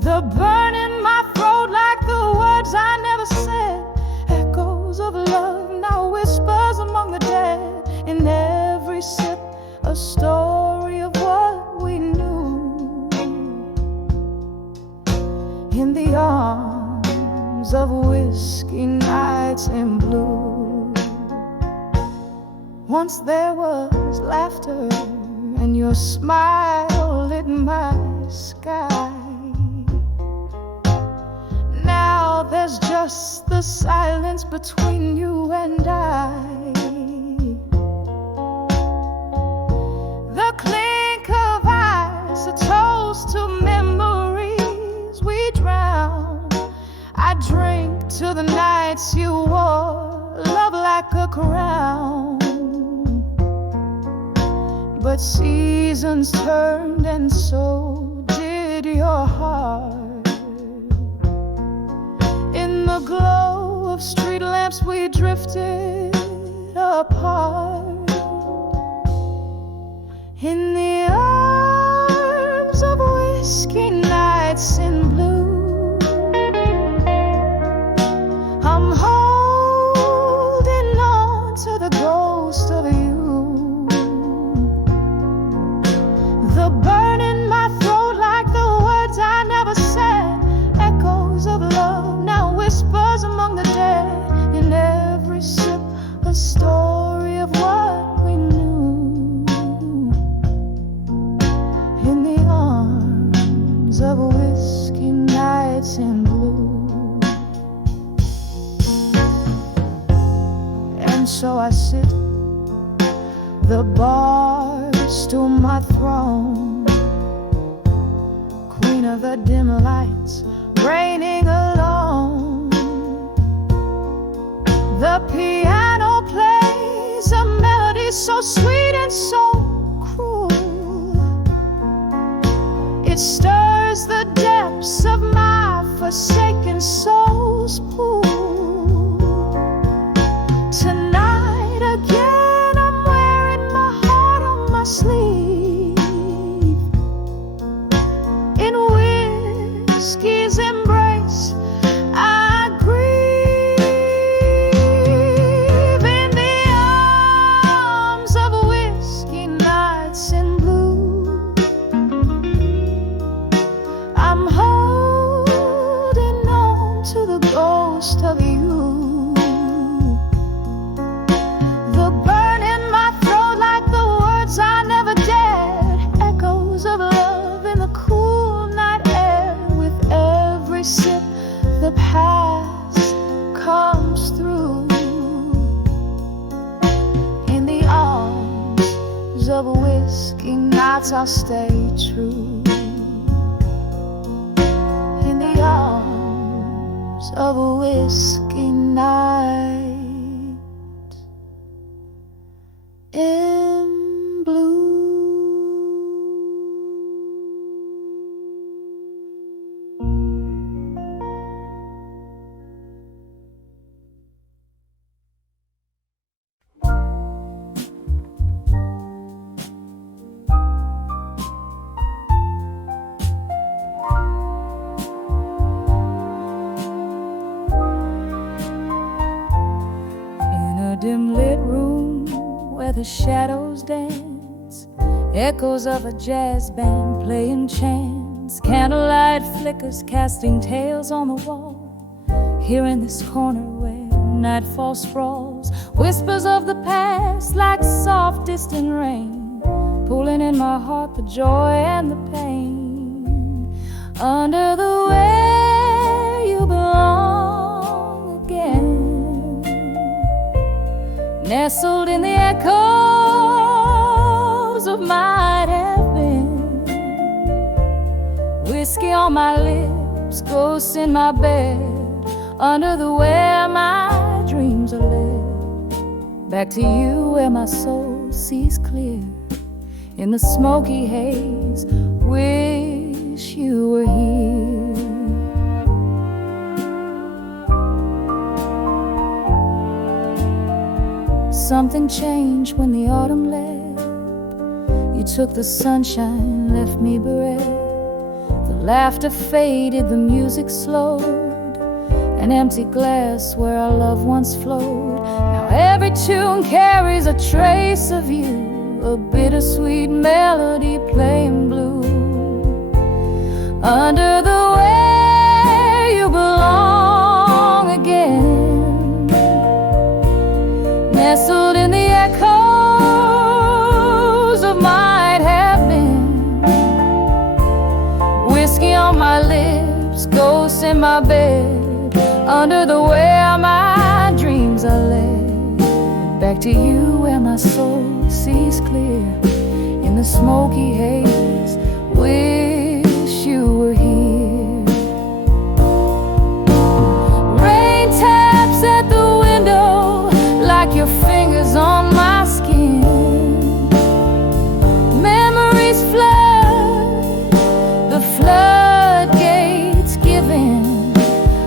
The burn in my throat like the words I never said, echoes of love now whispers among the dead. In every sip a story of what we knew. In the arms of whiskey nights in blue, once there was laughter and your smile lit my sky. Now there's just the silence between you and I. The clink of ice, a toast to memories we drown. I drink to the nights you wore love like a crown. But seasons turned and so did your heart. In the glow of street lamps we drifted apart. In the arms of whiskey nights in blue, I'm holding on to the ghost of you. The burn in my throat like the words I never said, echoes of love now whispers among the dead. In every sip a story of what we knew. In the arms of whiskey nights in blue. And so I sit, the bar to my throne, queen of the dim lights, reigning alone. The piano plays a melody so sweet and so cruel. It stirs the depths of my forsaken soul's pool. Tonight again I'm wearing my heart on my sleeve. In whiskey's embrace I grieve. In the arms of whiskey nights in blue, I'm holding on to the ghost of you. The burn in my throat like the words I never dared, echoes of love in the cool night air. With every sip the past comes through. In the arms of whiskey nights I'll stay true. In the arms of a whiskey night in blue. In a dim lit room where the shadows dance, echoes of a jazz band playing chants, candlelight flickers casting tales on the wall. Here in this corner where nightfall sprawls, whispers of the past like soft distant rain, pulling in my heart the joy and the pain. Under the where you belong again, nestled in the echoes of might have been. Whiskey on my lips, ghosts in my bed, under the where my dreams are led. Back to you where my soul sees clear, in the smoky haze. Wish you were here. Something changed when the autumn left. You took the sunshine, left me bereft. The laughter faded, the music slowed, an empty glass where our love once flowed. Now every tune carries a trace of you, a bittersweet melody playing blue. Under the where you belong again, nestled in the echoes of might have been. Whiskey on my lips, ghosts in my bed, under the where my dreams are led. Back to you where my soul sees clear, in the smoky haze. Wish you were here. Rain taps at the window like your fingers on my skin. Memories flood, the floodgates giving.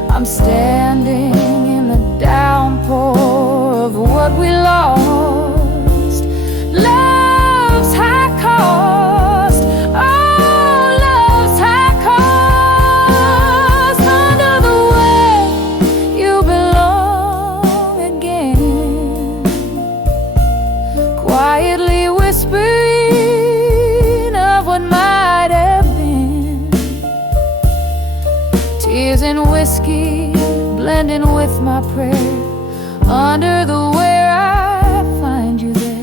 I'm standing in the downpour of what we lost. Love's high cost, oh, love's high cost. Under the way you belong again, quietly whispering of what might have been. Tears and whiskey blending with my prayer, under the where I find you there.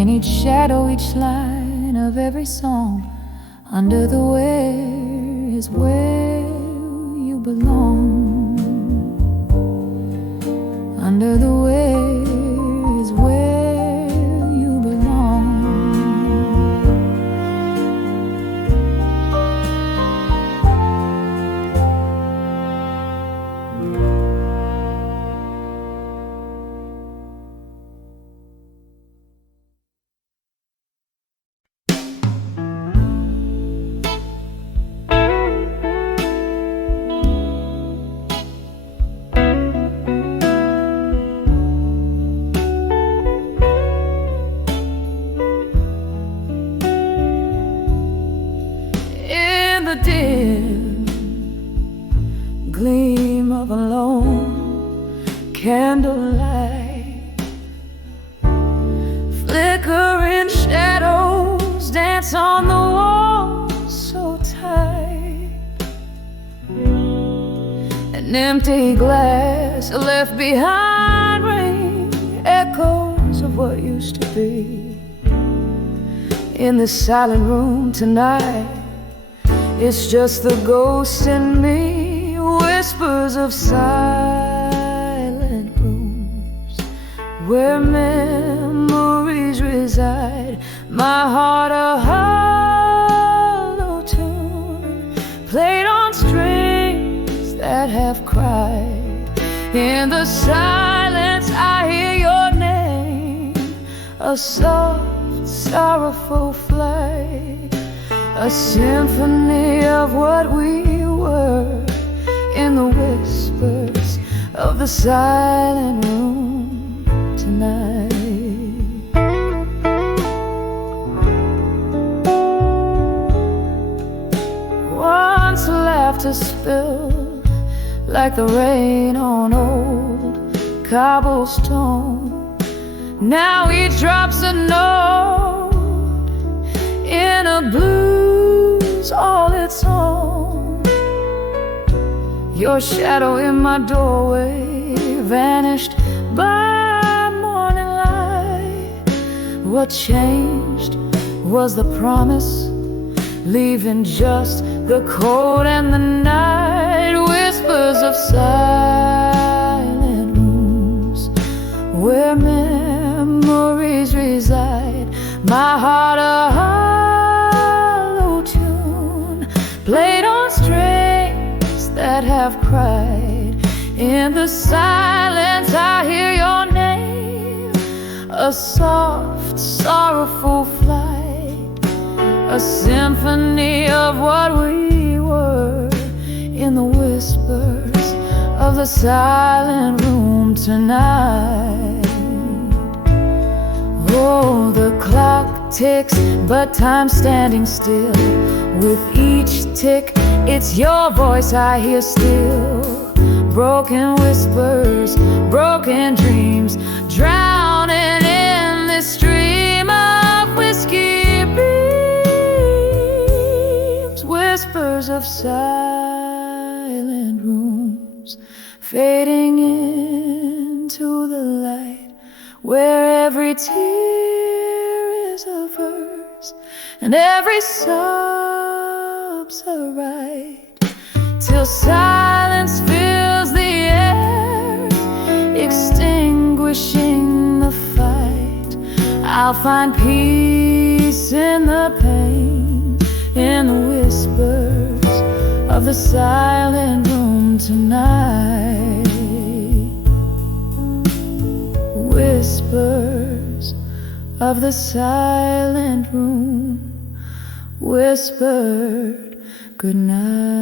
In each shadow, each line of every song, under the where is where you belong. Under the where is where you belong. In the dim gleam of a lone candlelight, flickering shadows dance on the wall so tight. An empty glass left behind ring echoes of what used to be. In this silent room tonight, it's just the ghost in me, whispers of silent rooms where memories reside. My heart a hollow tune, played on strings that have cried. In the silence I hear your name, a soft, sorrowful flight, a symphony of what we were, in the whispers of the silent room tonight. Once laughter spilled like the rain on old cobblestone. Now each drop's a note in a blues all its own. Your shadow in my doorway vanished by morning light. What changed was the promise, leaving just the cold and the night. Whispers of silent rooms where memories reside. My heart a hollow tune, played on strings that have cried. In the silence I hear your name, a soft, sorrowful flight, a symphony of what we were, in the whispers of the silent room tonight. Oh, the clock ticks, but time's standing still. With each tick, it's your voice I hear still. Broken whispers, broken dreams, drowning in this stream of whiskey beams. Whispers of silent rooms, fading into the light, where every tear is a verse and every sob's a right, till silence fills the air, extinguishing the fight. I'll find peace in the pain, in the whispers of the silent room tonight. Whispers of the silent room, whispered goodnight.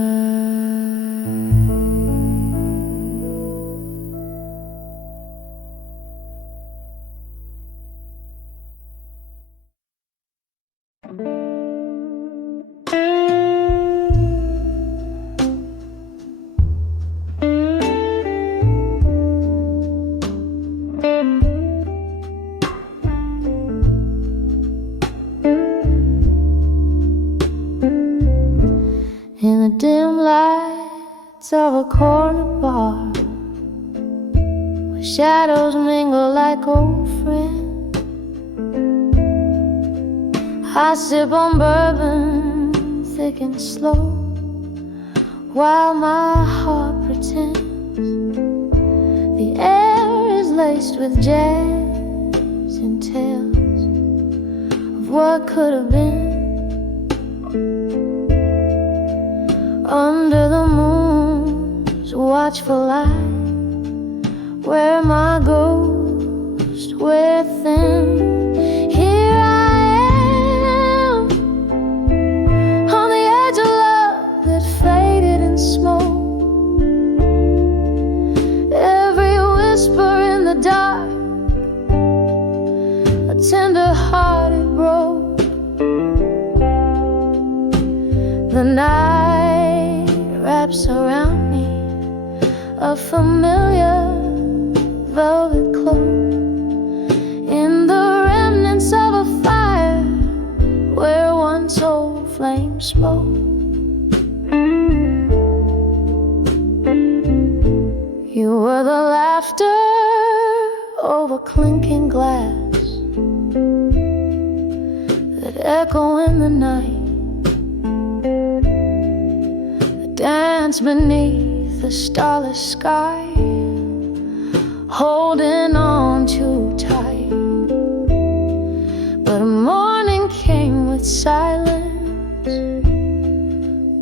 In the dim lights of a corner bar, where shadows mingle like old friends, I sip on bourbon, thick and slow, while my heart pretends the air is laced with jazz and tales of what could have been. Under the moon's watchful light, where my ghost within, here I am, on the edge of love that faded in smoke. Every whisper in the dark, a tender heart it broke. The night wraps around me a familiar velvet cloak, in the remnants of a fire where once old flame spoke. You were the laughter over clinking glass that echo in the night, dance beneath the starless sky, holding on too tight. But morning came with silence,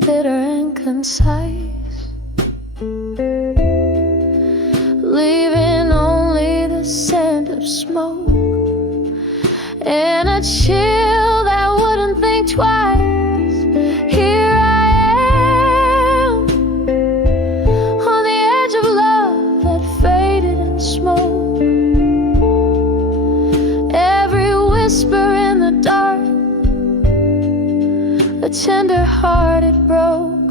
bitter and concise, leaving only the scent of smoke and a chill that wouldn't think twice. Here smoke, every whisper in the dark, a tender heart it broke.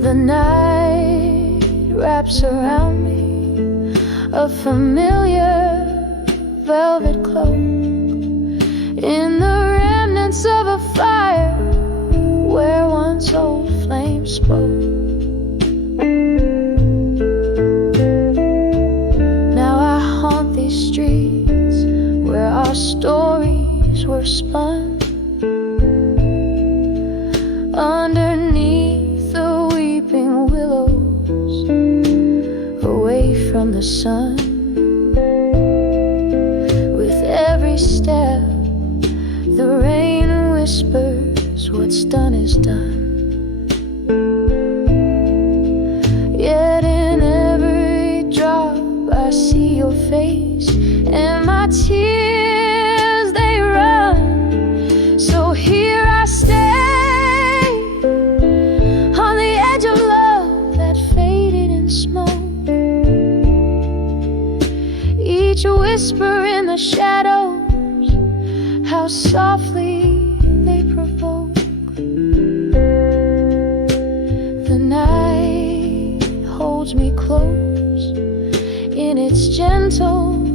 The night wraps around me a familiar velvet cloak, in the remnants of a fire where once old flame spoke. Streets where our stories were spun, underneath the weeping willows, away from the sun. With every step, the rain whispers what's done is done. Yet in every drop I see your face, and my tears they run. So here I stay on the edge of love that faded in smoke. Each whisper in the shadows, how softly they provoke. The night holds me close in its gentle,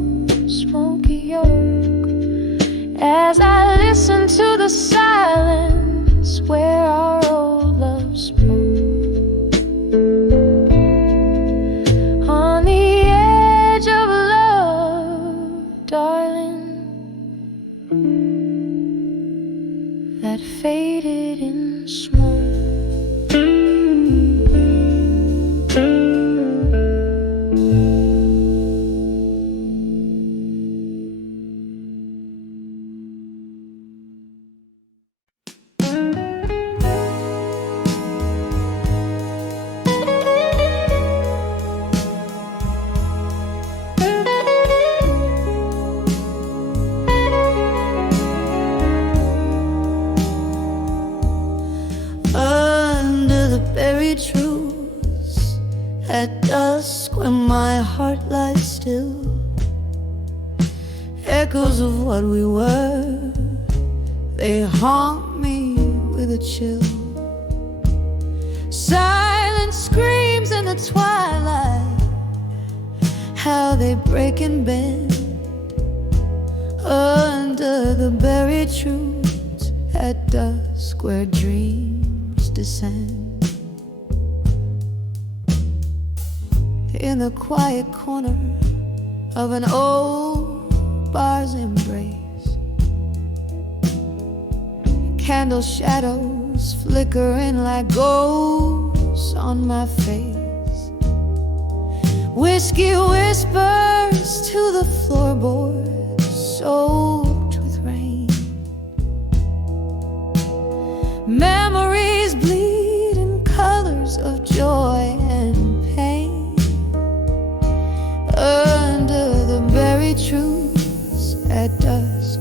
smoky yoke, as I listen to the silence where our old love spoke. On the edge of love, darling, that faded in smoke. Truths at dusk when my heart lies still, echoes of what we were, they haunt me with a chill. Silent screams in the twilight, how they break and bend under the buried truths at dusk where dreams descend. In the quiet corner of an old bar's embrace, candle shadows flickering like ghosts on my face. Whiskey whispers to the floorboards soaked with rain. Memories bleed in colors of joy and pain. Under the buried truths at dusk,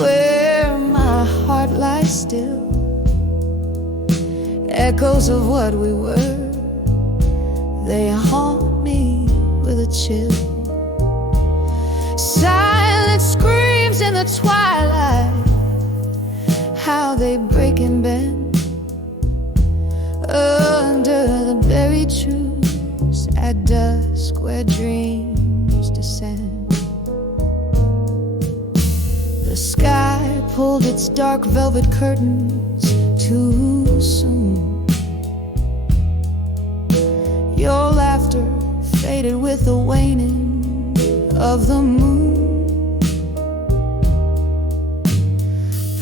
where my heart lies still, echoes of what we were, they haunt me with a chill. Silent screams in the twilight, how they break and bend under the buried truths at dusk where dreams descend. The sky pulled its dark velvet curtains too soon. Your laughter faded with the waning of the moon.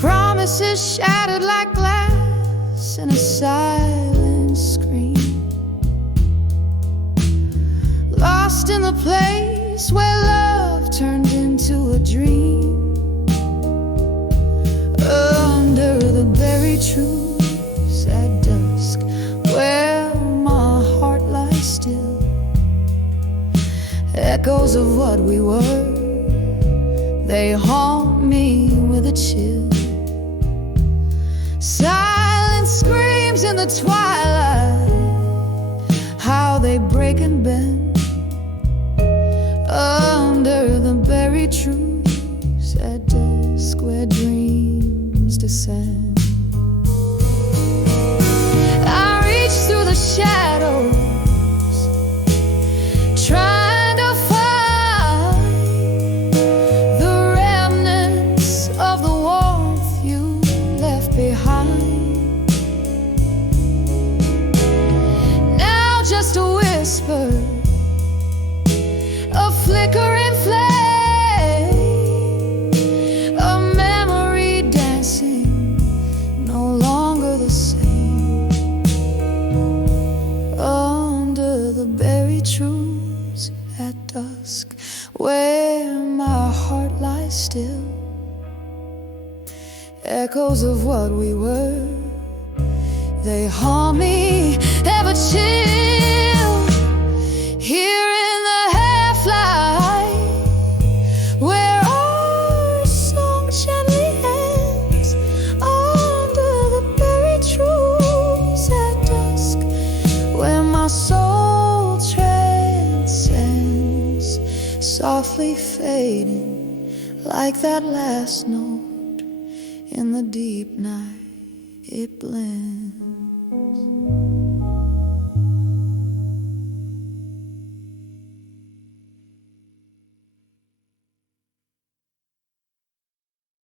Promises shattered like glass in a silent scream, lost in the place where love turned into a dream. Under the buried truths at dusk, where my heart lies still, echoes of what we were, they haunt me with a chill. Silent screams in the twilight, how they break and bend under the buried truths at dusk where dreams descend. I reach through the shadows, trying to find the remnants of the warmth you left behind. Now just a whisper, a flickering flame, a memory dancing, no longer the same. Under the buried truths at dusk, where my heart lies still, echoes of what we were, They haunt me, ever chill, here in the half-light, where our song gently ends under the berry trees at dusk, where my soul transcends, softly fading like that last note in the deep night. It blends.